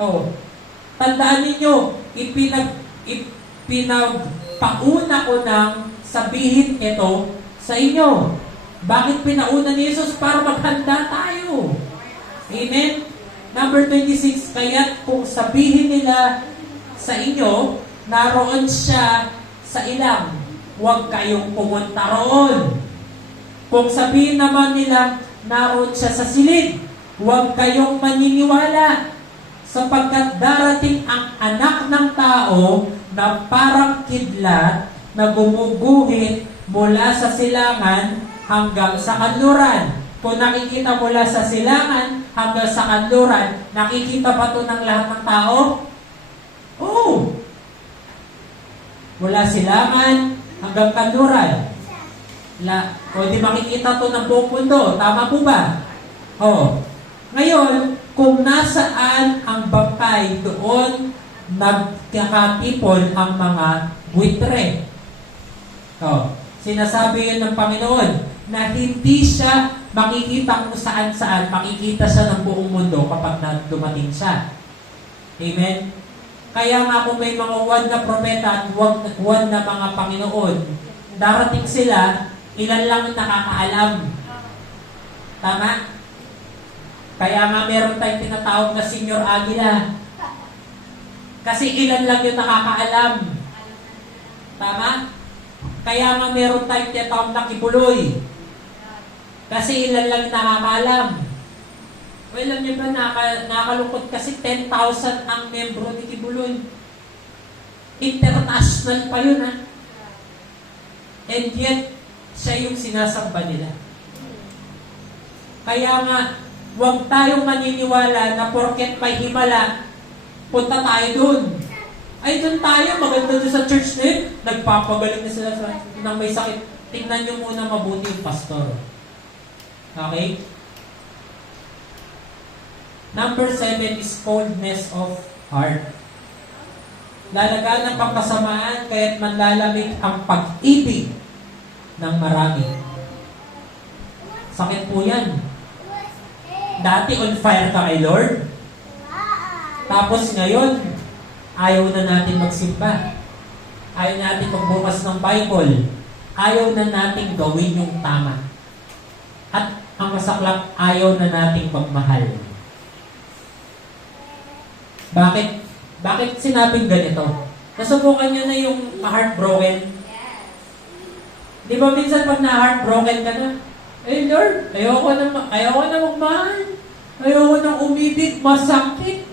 Oh. Tandaan ninyo, pauna ko nang sabihin ito sa inyo. Bakit pinauna ni Jesus? Para maghanda tayo. Amen? Number 26, kaya't kung sabihin nila sa inyo, naroon siya sa ilang, huwag kayong pumunta roon. Kung sabihin naman nila, naroon siya sa silid, huwag kayong maniniwala, sapagkat darating ang anak ng tao na parang kidlat na gumuguhit mula sa silangan hanggang sa kanluran. Kung nakikita mula sa silangan hanggang sa kanluran, nakikita ba ito ng lahat ng tao? Oo. Mula silangan hanggang kanluran. O di makikita ito ng buong mundo. Tama po ba? Oo. Ngayon, kung nasaan ang bangkay, doon nagkakatipon ang mga buitre. Sinasabi yun ng Panginoon na hindi siya makikita kung saan-saan, makikita siya ng buong mundo kapag dumating siya. Amen? Kaya nga kung may mga huwad na propeta at huwad na mga Panginoon, darating sila, ilan lang ang nakakaalam. Tama? Kaya nga meron tayong tinatawag na Senior Aguila. Kasi ilan lang yung nakakaalam. Tama? Kaya nga meron tayong tinatawag na Kibuloy. Kasi ilan lang yung nakakaalam. Well, alam niyo ba, nakakalungkot kasi 10,000 ang membro ni Kibuloy. International pa yun, ha? And yet, siya yung sinasamba nila. Kaya nga, huwag tayong maniniwala na porket may himala, punta tayo dun. Ay, dun tayo, maganda dun sa church na yun. Nagpapagaling na sila nang may sakit. Tingnan nyo muna mabuti yung pastor. Okay? Number 7 is coldness of heart. Lalagaan ng pagkasamaan kaya't manlalamig ang pag-ibig ng marami. Sakit po yan. Dati on fire ka kay Lord. Tapos ngayon, ayaw na natin magsimba. Ayaw natin magbukas ng Bible. Ayaw na natin gawin yung tama. At ang masaklap, ayaw na natin magmahal. Bakit sinabing ganito? Nasubukan nyo na yung heartbroken? Di ba minsan pag na-heartbroken ka na, eh Lord, ayoko na magmahal. Ayoko na umibig. Masakit.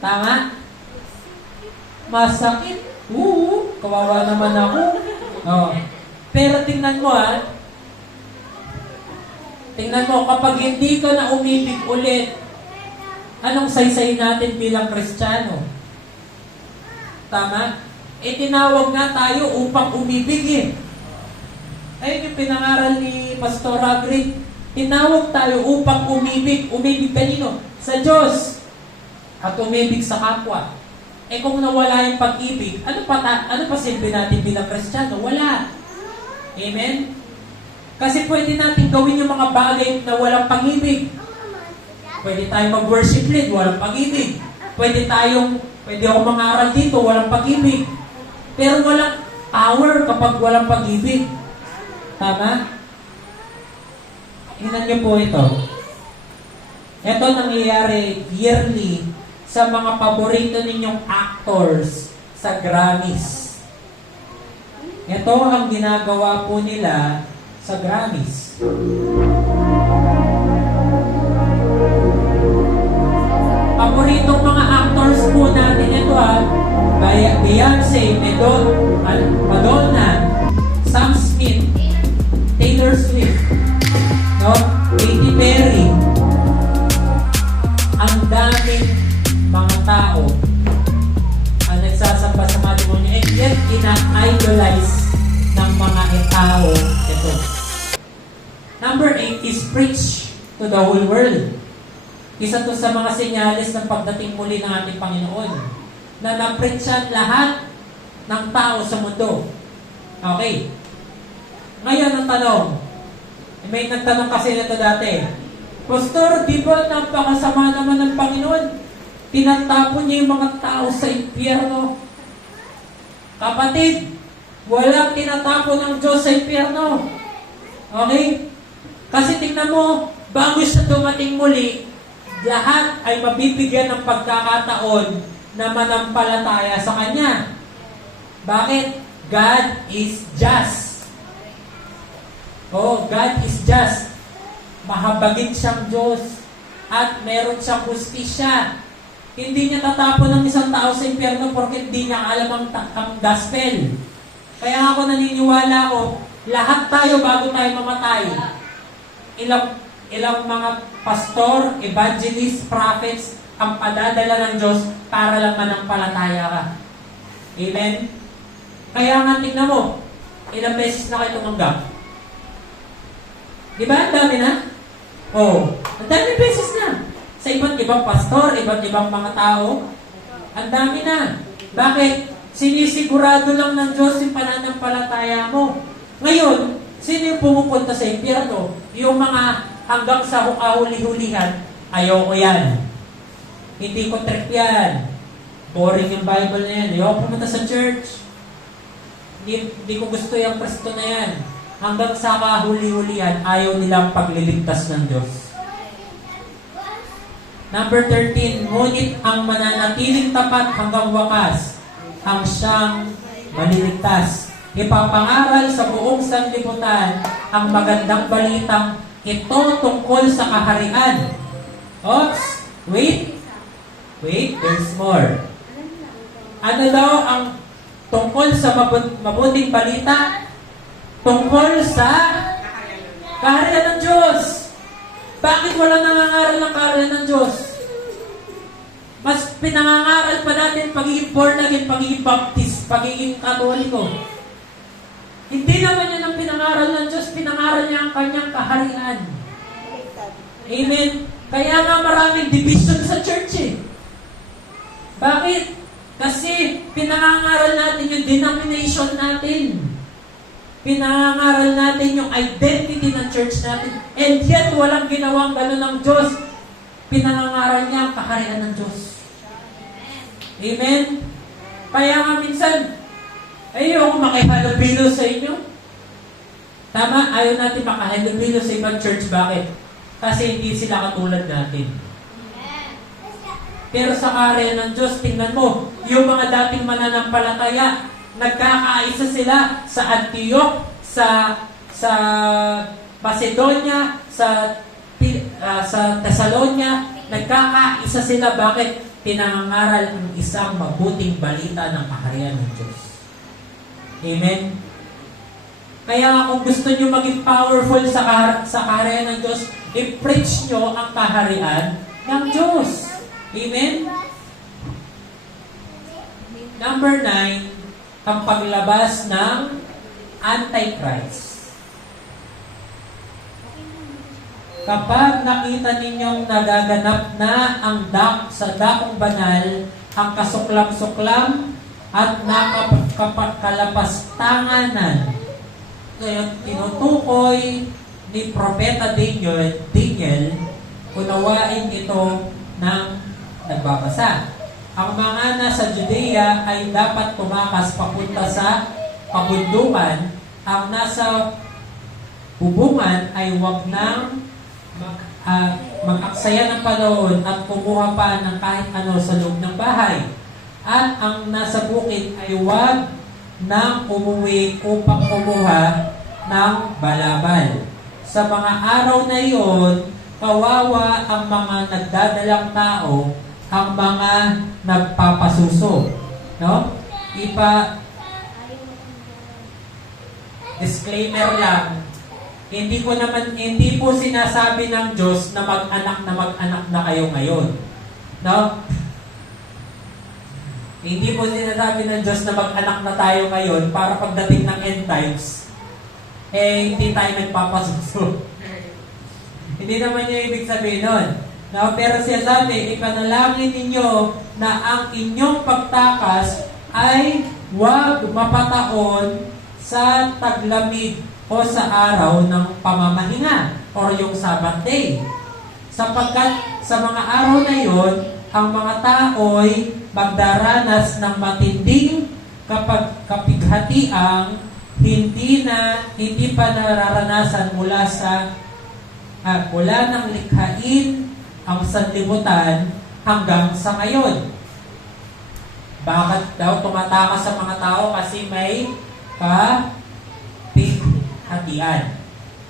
Tama? Masakit. Oo, kawawa naman ako. Oh. Pero tingnan mo tingnan mo, kapag hindi ka na umibig ulit, anong saysay natin bilang Kristiyano? Tama? Tinawag nga tayo upang umibig eh. Ayun yung pinangaral ni Pastor Agri. Tinawag tayo upang umibig. Umibig kanino? Sa Diyos. At umibig sa kapwa. Kung nawala yung pag-ibig, ano pa silbi natin bilang Kristiyano? Wala. Amen? Kasi pwede natin gawin yung mga bagay na walang pag-ibig. Pwede tayong mag-worship lead, walang pag-ibig. Pwede ako mangaral dito, walang pag-ibig. Pero walang power kapag walang pag-ibig. Tama? Tingnan niyo po ito. Ito nangyayari yearly sa mga paborito ninyong actors sa Grammys. Ito ang ginagawa po nila sa Grammys. Paboritong mga actors po natin ito Beyonce, Madonna, Sam Smith, Taylor Swift, Katy Perry. Ang daming mga tao ang nagsasamba sa matrimonyo and yet ina-idolize ng mga tao ito. Number 8 is preach to the whole world. Isa to sa mga senyales ng pagdating muli ng ating Panginoon na na-preachan lahat ng tao sa mundo. Okay. Ngayon ang tanong, may nagtanong kasi nito dati, Pastor, di ba napakasama naman ng Panginoon? Tinatapon niya yung mga tao sa impyerno. Kapatid, walang tinatapon ng Diyos sa impyerno. Okay? Kasi tingnan mo, bago siya dumating muli, lahat ay mabibigyan ng pagkakataon na manampalataya sa Kanya. Bakit? God is just. God is just. Mahabagin siyang Diyos at meron siyang hustisya. Hindi niya tatapon ng isang tao sa impyerno porque hindi niya alam ang gospel. Kaya ako naniniwala ko, lahat tayo bago tayo mamatay, ilang mga pastor, evangelist, prophets, ang padadala ng Diyos para lang manampalataya ka. Amen? Kaya nga tingnan mo, ilang beses na kayo tumanggap? Di ba? Ang dami na? Ang dami beses na. Sa iba't ibang pastor, iba't ibang mga tao, ang dami na. Bakit? Sinisigurado lang ng Diyos yung pananampalataya mo. Ngayon, sino yung pumupunta sa impyerno? Yung mga hanggang sa huli-hulihan, ayoko yan. Hindi ko trip yan. Boring yung Bible na yan. Ayoko pumunta sa church. Hindi ko gusto yung Kristo na yan. Hanggang sa kahuli-hulihan, ayaw nilang pagliligtas ng Diyos. Number 13, ngunit ang mananatiling tapat hanggang wakas, ang siyang maliligtas. Ipapangaral sa buong sanlibutan ang magandang balitang ito tungkol sa kaharian Oops! Wait, there's more. Ano daw ang tungkol sa mabuting balita? Tungkol sa kaharian ng Diyos. Bakit wala nangangaral ng kaharian ng Diyos? Mas pinangangaral pa natin pagiging born again, pagiging baptist, pagiging katoliko. Hindi naman yan ang pinangaral ng Diyos, pinangaral niya ang kanyang kaharian. Amen? Kaya nga maraming division sa church eh. Bakit? Kasi pinangangaral natin yung denomination natin. Pinangangaral natin yung identity ng church natin. And yet, walang ginawang gano'n ng Diyos. Pinangangaral niya ang kaharian ng Diyos. Amen? Kaya nga minsan, ayaw makihalubilo sa inyo. Tama, ayaw natin makahalubilo sa ibang church. Bakit? Kasi hindi sila katulad natin. Pero sa kaharian ng Diyos, tingnan mo, yung mga dating mananampalataya, nagkakaisa sila sa Antioch, sa Macedonia, sa Thessalonia, nagkakaisa sila. Bakit? Pinangangaral ang isang mabuting balita ng kaharian ng Diyos. Amen? Kaya kung gusto nyo maging powerful sa kaharian ng Diyos, i-preach nyo ang kaharian ng Diyos. Amen? Number 9, ang paglabas ng Antichrist. Kapag nakita ninyong nagaganap na ang sa dakong banal, ang kasuklam-suklam at nakapagkalapastanganan, ngayon tinutukoy ni Propeta Daniel, unawain ito ng nagbabasa. Ang mga nasa Judea ay dapat tumakas papunta sa kabundukan. Ang nasa bubungan ay huwag nang mag-aksaya ng panahon at kumuha pa ng kahit ano sa loob ng bahay. At ang nasa bukid ay huwag nang umuwi upang kumuha ng balabal. Sa mga araw na iyon, kawawa ang mga nagdadalang tao, ang mga nagpapasuso. No? Disclaimer lang, hindi po sinasabi ng Diyos na mag-anak na kayo ngayon. No? Hindi po sinasabi ng Diyos na mag-anak na tayo ngayon para pagdating ng end times, hindi tayo nagpapasuso. Hindi naman yung ibig sabihin nun. No? Pero siya sabi, ipanalangin ninyo na ang inyong pagtakas ay huwag mapataon sa taglamig o sa araw ng pamamahinga or yung Sabbath day. Sapagkat sa mga araw na yon, ang mga tao'y magdaranas ng matinding kapighatiang hindi pa nararanasan mula ng likhain ang sanlibutan hanggang sa ngayon. Bakit daw tumatakas sa mga tao? Kasi may kapighatian.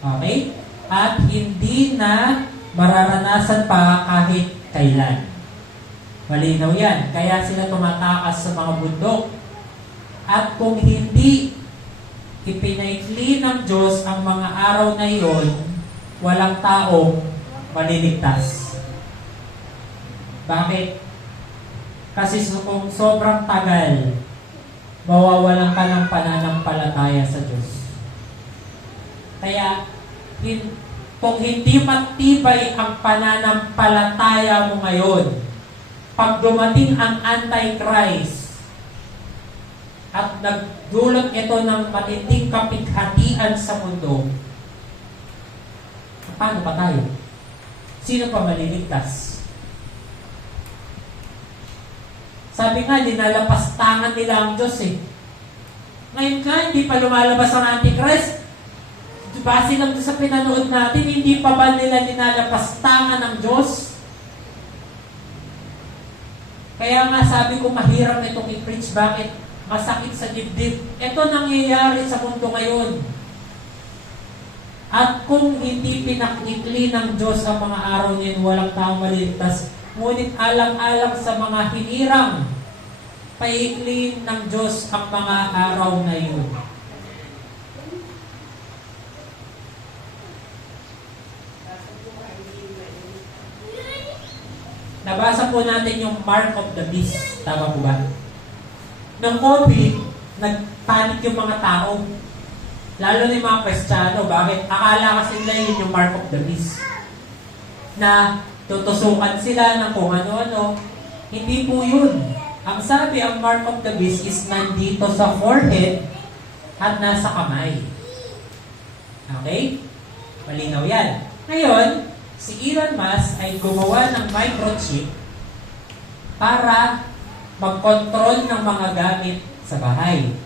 Okay? At hindi na mararanasan pa kahit kailan. Malinaw yan. Kaya sila tumatakas sa mga bundok. At kung hindi ipinaikli ng Diyos ang mga araw na iyon, walang taong maliligtas. Bakit? Kasi kung sobrang tagal, mawawalan ka ng pananampalataya sa Diyos. Kaya, kung hindi matibay ang pananampalataya mo ngayon, pag dumating ang Antichrist at nagdulot ito ng matinding kapighatian sa mundo, paano pa tayo? Sino pa maliligtas? Sabi nga, dinalapastangan nila ang Diyos eh. Ngayon nga, hindi pa lumalabas ang Antichrist. Base lang sa pinanood natin, hindi pa ba nila dinalapastangan ng Diyos? Kaya nga sabi ko, mahirap itong i-preach. Bakit? Masakit sa dibdib. Ito nangyayari sa mundo ngayon. At kung hindi pinakikli ng Diyos ang mga araw niyan, walang taong maliligtas. Ngunit alang-alang sa mga hinirang, paikli ng Diyos ang mga araw na yun. Nabasa po natin yung mark of the beast. Tama po ba? Nung COVID, nagpanik yung mga tao. Lalo na yung mga Kristiyano. Bakit? Akala kasi nila yun yung mark of the beast. Na tutusukan sila ng kung ano-ano. Hindi po yun. Ang sabi, ang mark of the beast is nandito sa forehead at nasa kamay. Okay? Malinaw yan. Ngayon, si Elon Musk ay gumawa ng microchip para mag-control ng mga gamit sa bahay.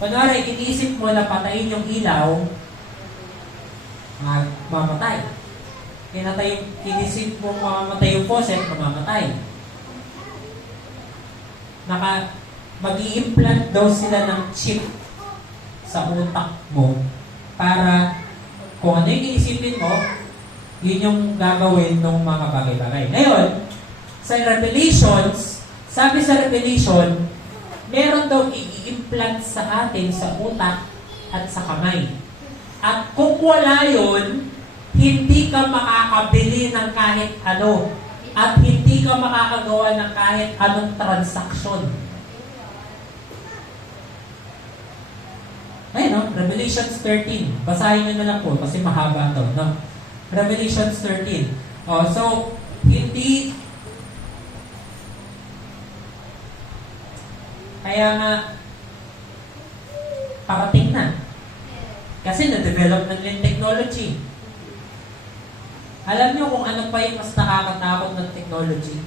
Kunwari, iniisip mo na patayin yung ilaw, mamatay. Inisip mo mamamatay yung faucet, mamamatay. Mag-i-implant daw sila ng chip sa utak mo para kung ano yung iisipin mo, yun yung gagawin ng mga bagay-bagay. Ngayon, sa Revelations, sabi sa Revelation, meron daw i-implant sa atin sa utak at sa kamay. At kung wala yun, hindi ka makakabili ng kahit ano. At hindi ka makakagawa ng kahit anong transaksyon. Ayun, no? Revelations 13. Basahin nyo na lang po kasi mahaba ito. No? Revelations 13. So, hindi... Kaya nga, parating na. Kasi na-develop na yung technology. Alam niyo kung ano pa yung mas nakakatakot ng technology?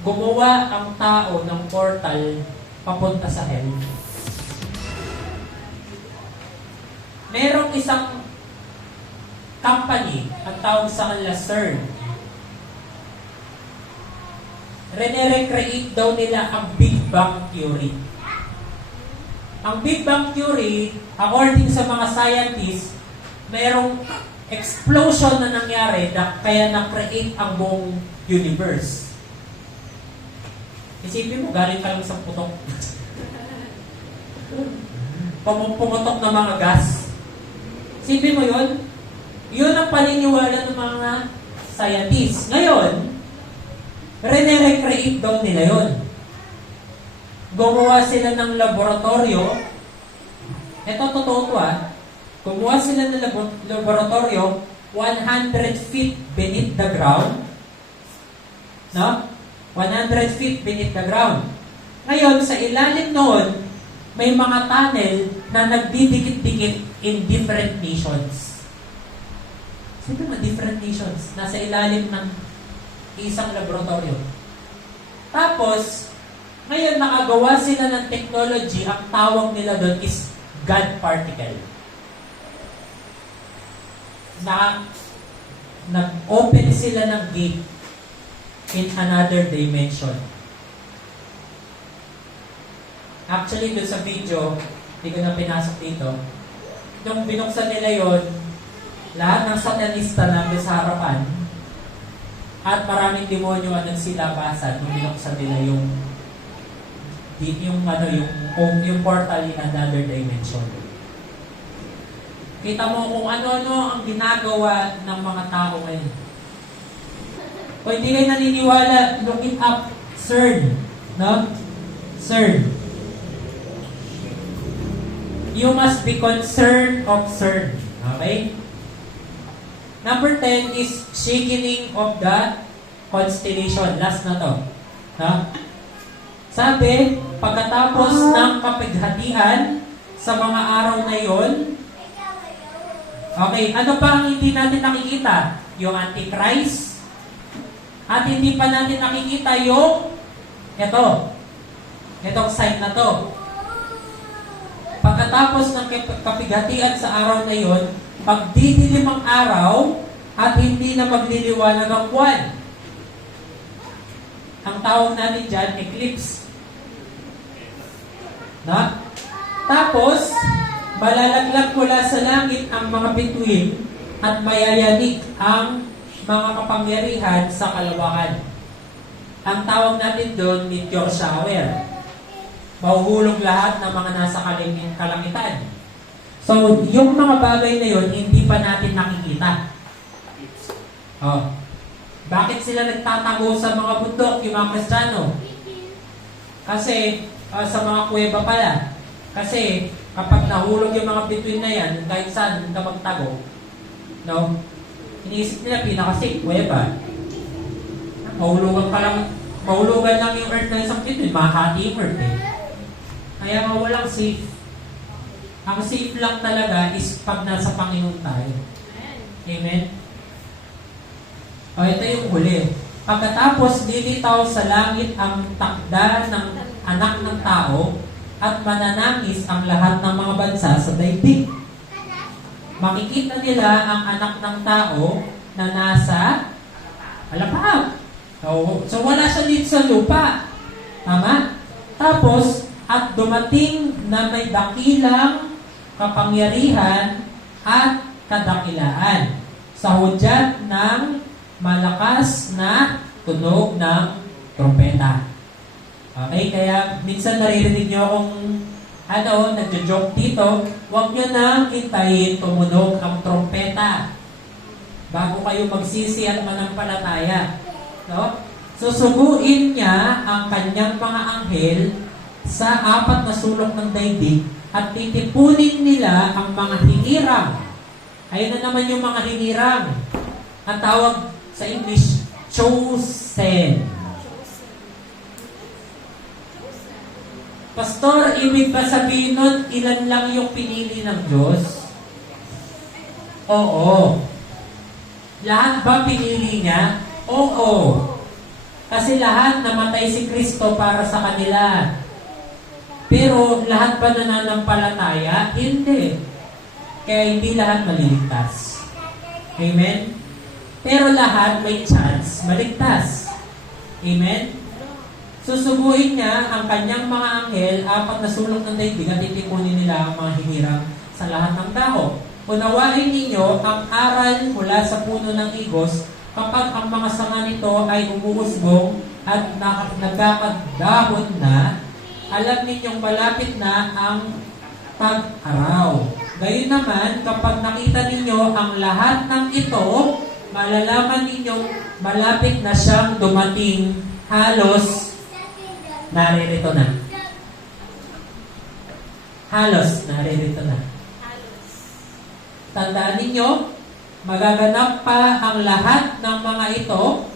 Gumawa ang tao ng portal papunta sa hell. Merong isang company, ang tawag sa kanila CERN. Rene-recreate daw nila ang Big Bang Theory. Ang Big Bang Theory, according sa mga scientists, merong explosion na nangyari na kaya na-create ang buong universe. Isipin mo, galing ka lang sa putok. Pumutok na mga gas. Isipin mo yun? Yun ang paniniwala ng mga scientists. Ngayon, rene-recreate daw nila yun. Gumawa sila ng laboratorio. Ito, totoo to Gumawa sila ng laboratorio 100 feet beneath the ground. No? 100 feet beneath the ground. Ngayon, sa ilalim noon, may mga tunnel na nagdidikit-dikit in different nations. Sino mga different nations? Nasa ilalim ng isang laboratorio. Tapos, ngayon nakagawa sila ng technology, ang tawag nila doon is God particle. Nag-open sila ng gate in another dimension. Actually, doon sa video, hindi ko na pinasok dito, nung binuksan nila yon, lahat ng satanista na sa harapan, at maraming demonyo ang nagsilabasan nung binuksan nila yung portal in another dimension. Kita mo kung ano-ano ang ginagawa ng mga tao ngayon. Kung hindi kayo naniniwala, look it up. CERN. No? CERN. You must be concerned of CERN. Okay? Number 10 is shaking of the constellation. Last na to. No? Sabi, pagkatapos ng kapighatian sa mga araw na yon, okay, ano pa ang hindi natin nakikita? Yung Antichrist. At hindi pa natin nakikita yung itong sign na to. Pagkatapos ng kapighatian sa araw na yon, magdidilim ang araw at hindi na magliliwanag ang buwan. Ang tawag natin dyan, eclipse. Na? Tapos, Malalaglag mula sa langit ang mga bituin at mayayanig ang mga kapangyarihan sa kalawakan. Ang tawag natin doon, meteor shower. Mahuhulog lahat ng mga nasa kalangitan. So, yung mga bagay na yun, hindi pa natin nakikita. Oh. Bakit sila nagtatago sa mga bundok, yung mga Kristiyano? Kasi, sa mga kuweba pala. Kasi, kapag nahulog yung mga bituin na yan, kahit saan ka magtago, no? Iniisip nila, pinaka-safe, kuweba. Mahulugan lang yung earth na isang bituin, mahati yung earth eh. Kaya nga walang safe. Ang safe lang talaga is pag nasa Panginoon tayo. Amen? O, ito yung huli. Pagkatapos, lilitaw sa langit ang takda ng anak ng tao at mananangis ang lahat ng mga bansa sa daigdig. Makikita nila ang anak ng tao na nasa alapag. So, wala siya dito sa lupa. Tama? Tapos, at dumating na may dakilang kapangyarihan at kadakilaan sa hudyat ng malakas na tunog ng trompeta. Okay, kaya minsan naririnig nyo akong nagjo-joke dito, huwag nyo nang hintayin tumunog ang trompeta bago kayo magsisi at manampalataya. No? Susuguin niya ang kanyang mga anghel sa 4 na sulok ng daigdig at titipunin nila ang mga hinirang. Ayun na naman yung mga hinirang. Ang tawag sa English, chosen. Pastor, ibig ba sabihin nun, ilan lang yung pinili ng Diyos? Oo. Lahat ba pinili niya? Oo. Kasi lahat namatay si Kristo para sa kanila. Pero lahat ba nananampalataya? Hindi. Kaya hindi lahat maliligtas. Amen? Pero lahat may chance maligtas. Amen? Susuguin niya ang kanyang mga anghel, 4 na sulok ng daigdig at titipunin nila ang mga hinirang sa lahat ng tao. Unawain ninyo ang aral mula sa puno ng igos kapag ang mga sanga nito ay umuusbong at nagkakadahon na, alam ninyong malapit na ang pag-araw. Gayun naman, kapag nakita ninyo ang lahat ng ito, malalaman ninyong malapit na siyang dumating, halos naririto na. Halos naririto na. Tandaan ninyo, magaganap pa ang lahat ng mga ito.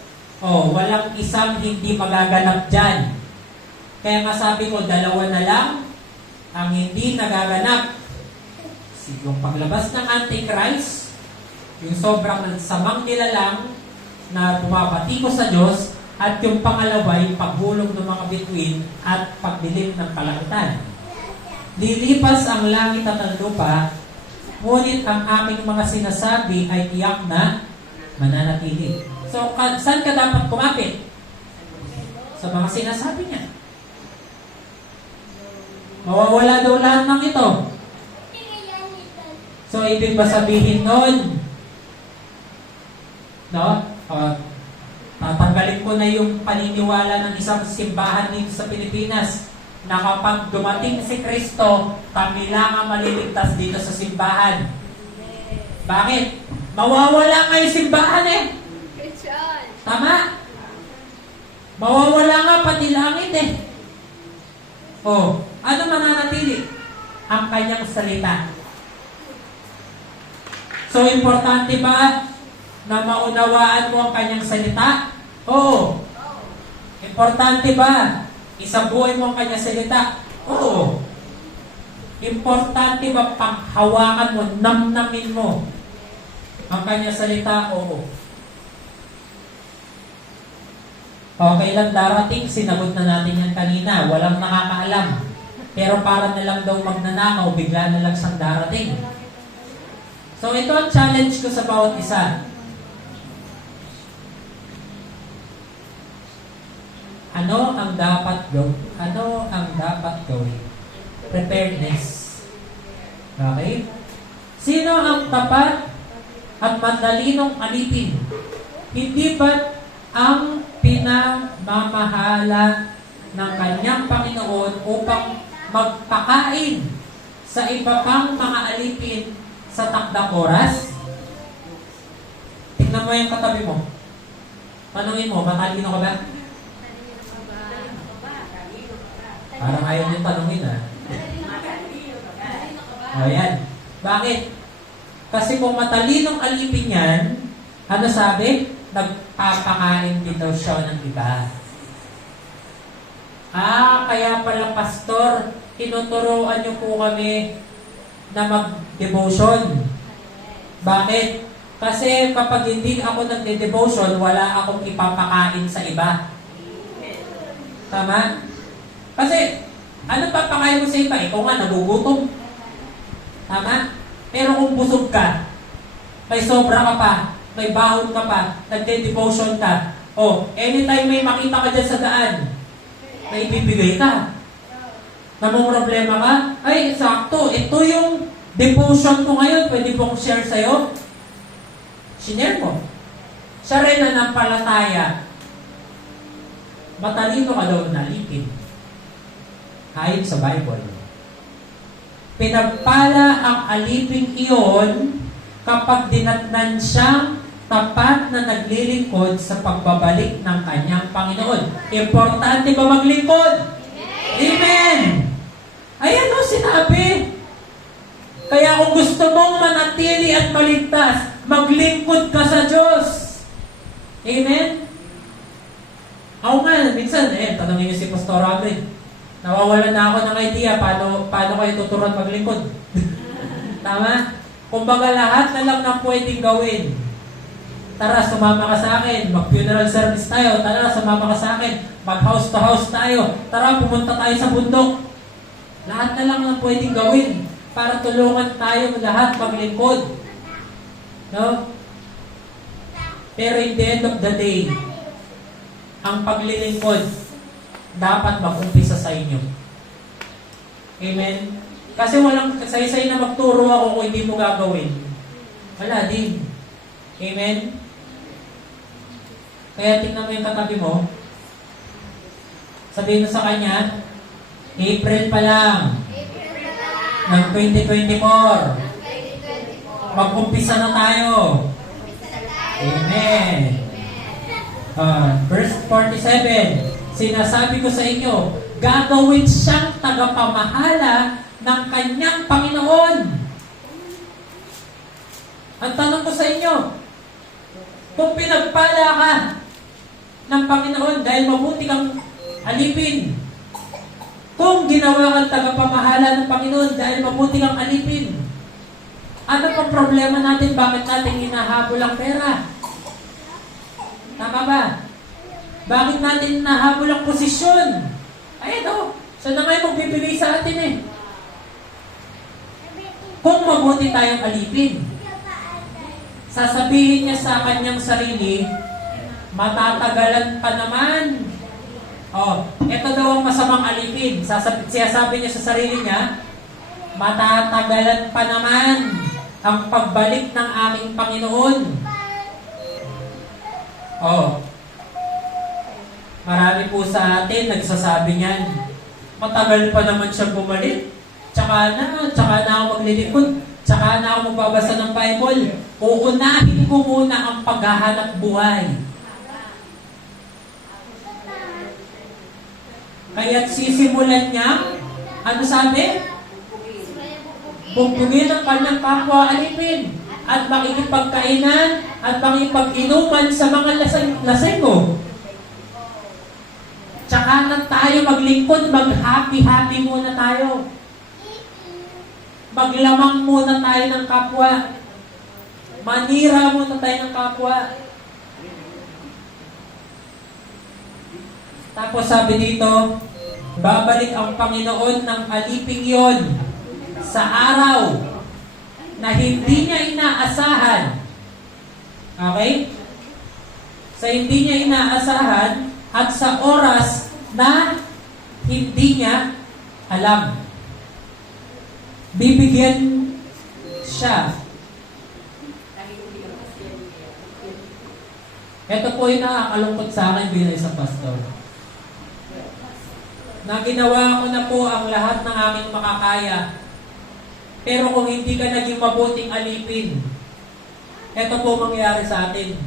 Walang isang hindi magaganap dyan. Kaya nga sabi ko, 2 na lang ang hindi nagaganap. Yung paglabas ng Antichrist, yung sobrang samang nilalang na bumabati ko sa Diyos, at yung pangalawa, yung paghulog ng mga bituin at pagdilim ng kalangitan. Lilipas ang langit at ang lupa, ngunit ang aming mga sinasabi ay tiyak na mananatili. So, saan ka dapat kumapit? Sa mga sinasabi niya. Mawawala daw lahat ng ito. So, ibig ba sabihin nun? No? Tatanggalin ko na yung paniniwala ng isang simbahan dito sa Pilipinas na kapag dumating si Kristo, kami lang ang maliligtas dito sa simbahan. Bakit? Mawawala nga yung simbahan eh. Tama? Mawawala nga pati langit eh. Ano mananatili? Ang kanyang salita. So, importante ba na maunawaan mo ang kanyang salita? Oo. Importante ba? Isabuhay mo ang kanyang salita? Oo. Importante ba panghawakan mo, namnamin mo ang kanyang salita? Oo. Okay lang darating, sinagot na natin yan kanina. Walang nakakaalam. Pero para na lang daw magnanakaw, bigla na lang siyang darating. So ito ang challenge ko sa bawat isa. Ano ang dapat gawin? Preparedness. Okay? Sino ang tapat at matalinong alipin? Hindi ba't ang pinamamahala ng kanyang Panginoon upang magpakain sa iba pang mga alipin sa takdang oras? Tingnan mo yung katabi mo. Tanungin mo, matalino ka ba? Parang ayaw niyong tanungin, ha? O yan. Bakit? Kasi kung matalinong alipin yan, ano sabi? Nagpapakain din daw siya ng iba. Kaya pala, pastor, tinuturuan niyo po kami na mag-devotion. Bakit? Kasi kapag hindi ako nagde-devotion, wala akong ipapakain sa iba. Tama? Kasi, ano papakain mo sa iba? Ikaw nga, nagugutom. Tama? Pero kung busog ka, may sobra ka pa, may bahon ka pa, nagde-devotion ka, anytime may makita ka dyan sa daan, may ibibigay ka. Namang problema ka, ay, sakto, ito yung devotion ko ngayon, pwede pong share sa'yo. Sinare mo. Siya rin na nampalataya. Matalino ka daw na alipin. Ayon sa Bible. Pinagpala ang aliping iyon kapag dinatnan siyang tapat na naglilingkod sa pagbabalik ng kanyang Panginoon. Importante ba maglingkod? Amen! Ayan o, sinabi. Kaya kung gusto mong manatili at maligtas, maglingkod ka sa Diyos. Amen? Ako nga, minsan, tanongin niyo si Pastor Agri. Nawawalan na ako ng idea paano kayo tuturuan maglingkod. Tama? Kumbaga lahat na lang na pwedeng gawin. Tara, sumama ka sa akin. Mag-funeral service tayo. Tara, sumama ka sa akin. Mag-house to house tayo. Tara, pumunta tayo sa bundok. Lahat na lang na pwedeng gawin para tulungan tayo lahat maglingkod. No? Pero in the end of the day, ang paglilingkod dapat mag-umpisa sa inyo. Amen? Kasi walang saysay na magturo ako kung hindi mo gagawin. Wala din. Amen? Kaya tingnan mo yung katabi mo. Sabihin mo sa kanya, April pa lang ng 2024. Mag-umpisa na tayo. Amen. Verse 47. Sinasabi ko sa inyo, gagawin siyang tagapamahala ng kanyang Panginoon. Ang tanong ko sa inyo, kung pinagpala ka ng Panginoon dahil mabuti kang alipin, kung ginawa kang tagapamahala ng Panginoon dahil mabuti kang alipin, ano pang problema natin? Bakit natin hinahabol ang pera? Tama ba? Bakit natin hinahabol ang posisyon? Ayan o. So na ngayon magbibigay sa atin eh. Kung mabuti tayong alipin, sasabihin niya sa kanyang sarili, matatagalan pa naman. Ito daw ang masamang alipin. Sasabi niya sa sarili niya, matatagalan pa naman ang pagbalik ng aking Panginoon. Marami po sa atin nagsasabi niyan, matagal pa naman siya bumalik. Tsaka na ako maglilingkod. Tsaka na ako magbabasa ng Bible. Uunahin ko muna ang paghahanap buhay. Kaya't sisimulan niya, ano sabi? Bugbugin ang kanyang kapwa alipin at makikipagkainan at makipag-inuman sa mga lasenggo. Tsaka na tayo maglingkod, mag-happy-happy muna tayo. Maglamang muna tayo ng kapwa. Manira muna tayo ng kapwa. Tapos sabi dito, babalik ang Panginoon ng aliping yon sa araw na hindi niya inaasahan. Okay? Sa hindi niya inaasahan at sa oras na hindi niya alam. Bibigyan siya. Ito po yung nakakalungkot sa akin bilang isang pastor. Na ginawa ko na po ang lahat ng aking makakaya. Pero kung hindi ka naging mabuting alipin, ito po mangyayari sa atin.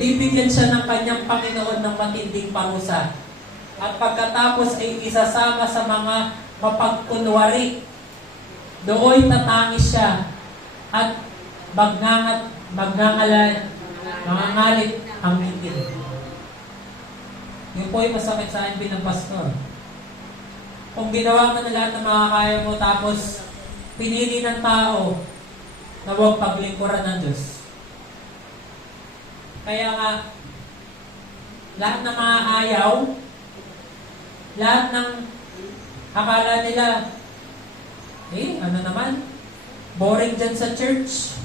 Bibigyan siya ng kanyang Panginoon ng matinding parusa. At pagkatapos ay isasama sa mga mapagkunwari. Doon tatangis siya at mangangalit ang ngipin. Yun po yung masakit sa akin bilang pastor. Kung ginawa mo na lahat ng makakaya mo tapos pinili ng tao na huwag paglingkuran ng Diyos. Kaya nga, lahat ng mga ayaw, lahat ng akala nila, ano naman, boring dyan sa church.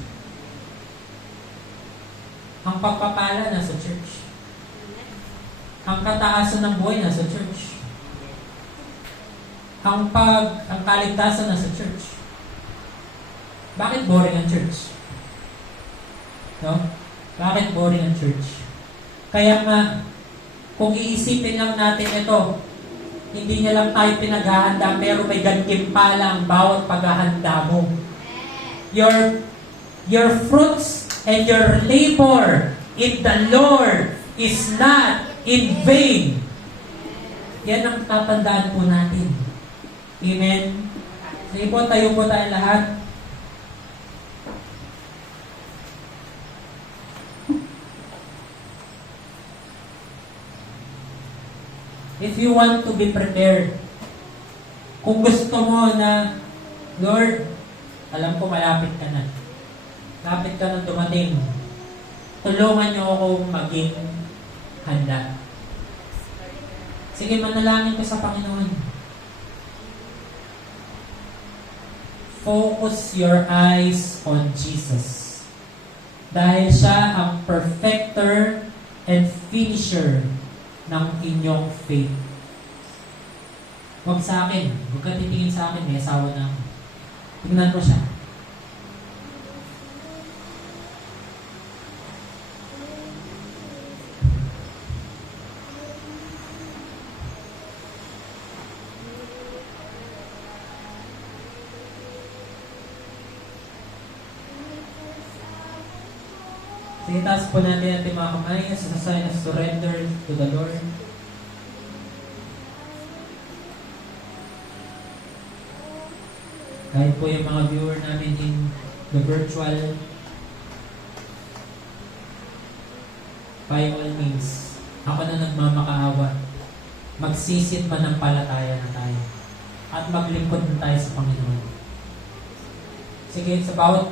Ang pagpapala nasa church. Ang kataasan ng buhay nasa church. Ang kaligtasan nasa church. Bakit boring ang church? No? Bakit boring ang church? Kaya nga, kung iisipin lang natin ito, hindi niya lang tayo pinaghahanda, pero may gantimpala ang bawat paghahanda mo. Your fruits and your labor in the Lord is not in vain. Yan ang tatandaan po natin. Amen? Sige po, tayo po tayo lahat. If you want to be prepared, kung gusto mo na, Lord, alam ko malapit ka na. Lapit ka nang dumating. Tulungan niyo ako maging handa. Sige, manalangin ko sa Panginoon. Focus your eyes on Jesus. Dahil siya ang perfecter and finisher ng inyong faith. Huwag sa akin. Huwag ka titingin sa akin. May asawa na ako. Tingnan ko siya. Sige, taas po natin ang mga kamay as a sign of surrender to the Lord. Kahit po yung mga viewer namin in the virtual, by all means, ako na nagmamakaawa. Magsisit manampalataya na tayo. At maglingkod na tayo sa Panginoon. Sige, sa bawat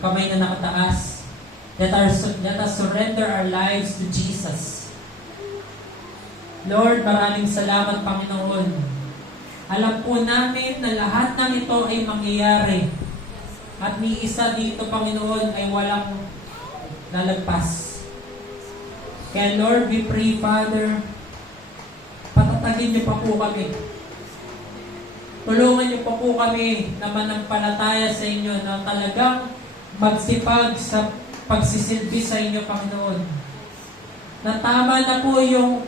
kamay na nakataas, let us surrender our lives to Jesus. Lord, maraming salamat, Panginoon. Alam po namin na lahat ng ito ay mangyayari. At ni isa dito, Panginoon, ay walang lalagpas. Kaya Lord, we pray, Father, patatagin niyo pa po kami. Tulungan niyo pa po kami na manampalataya sa inyo na talagang magsipag sa pagsisilbi sa inyo, Panginoon. Na tama na po yung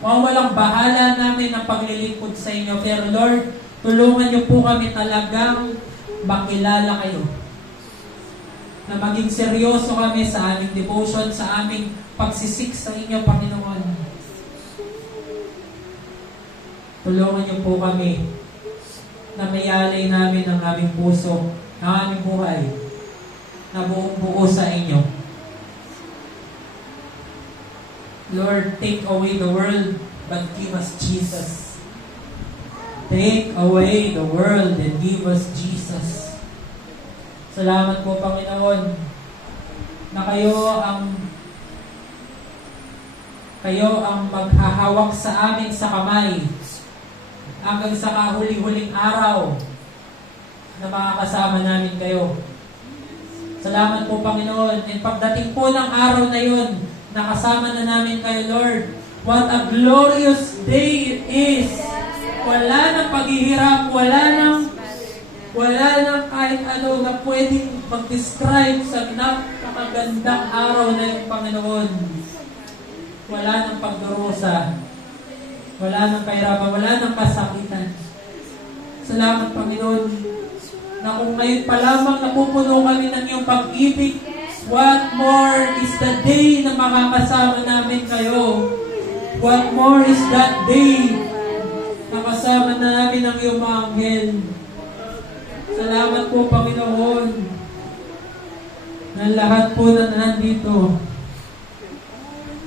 walang bahala namin ang paglilingkod sa inyo. Pero Lord, tulungan niyo po kami talagang makilala kayo. Na maging seryoso kami sa aming devotion, sa aming pagsisik sa inyo, Panginoon. Tulungan niyo po kami na mayalay namin ang aming puso, ang aming buhay, na buong buo sa inyo. Lord, take away the world, but give us Jesus. Take away the world and give us Jesus. Salamat po, Panginoon, na kayo ang maghahawak sa amin sa kamay hanggang sa kahuli-huling araw na makakasama namin kayo. Salamat po, Panginoon. And pagdating po ng araw na yun, nakasama na namin kayo, Lord. What a glorious day it is. Wala nang paghihirap, wala nang kahit ano na pwedeng mag-describe sa napakagandang araw na yung Panginoon. Wala nang pagdurusa, wala nang kahirapan, wala nang kasakitan. Salamat, Panginoon, na kung ngayon pa lamang napupuno kami ng iyong pag-ibig, what more is the day na makakasama namin kayo? What more is that day na kasama namin ang iyong mga anghel? Salamat po, Panginoon, na lahat po na nandito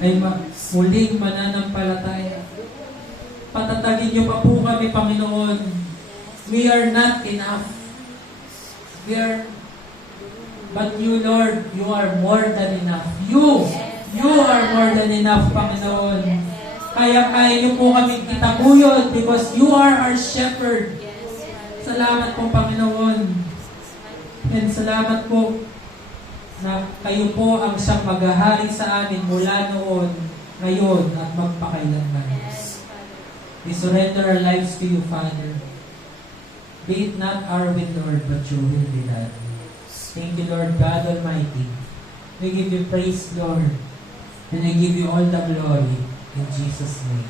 ay muling mananampalataya. Patatagin niyo pa po kami, Panginoon. We are not enough. But you, Lord, you are more than enough. You are more than enough, Panginoon. Kaya niyo po kami kitaguyod because you are our shepherd. Salamat po, Panginoon. And salamat po na kayo po ang siyang maghahari sa amin mula noon, ngayon, at magpakailanman. We surrender our lives to you, Father. Be it not our will, Lord, but your will be done. Thank you, Lord God Almighty. We give you praise, Lord, and I give you all the glory in Jesus' name.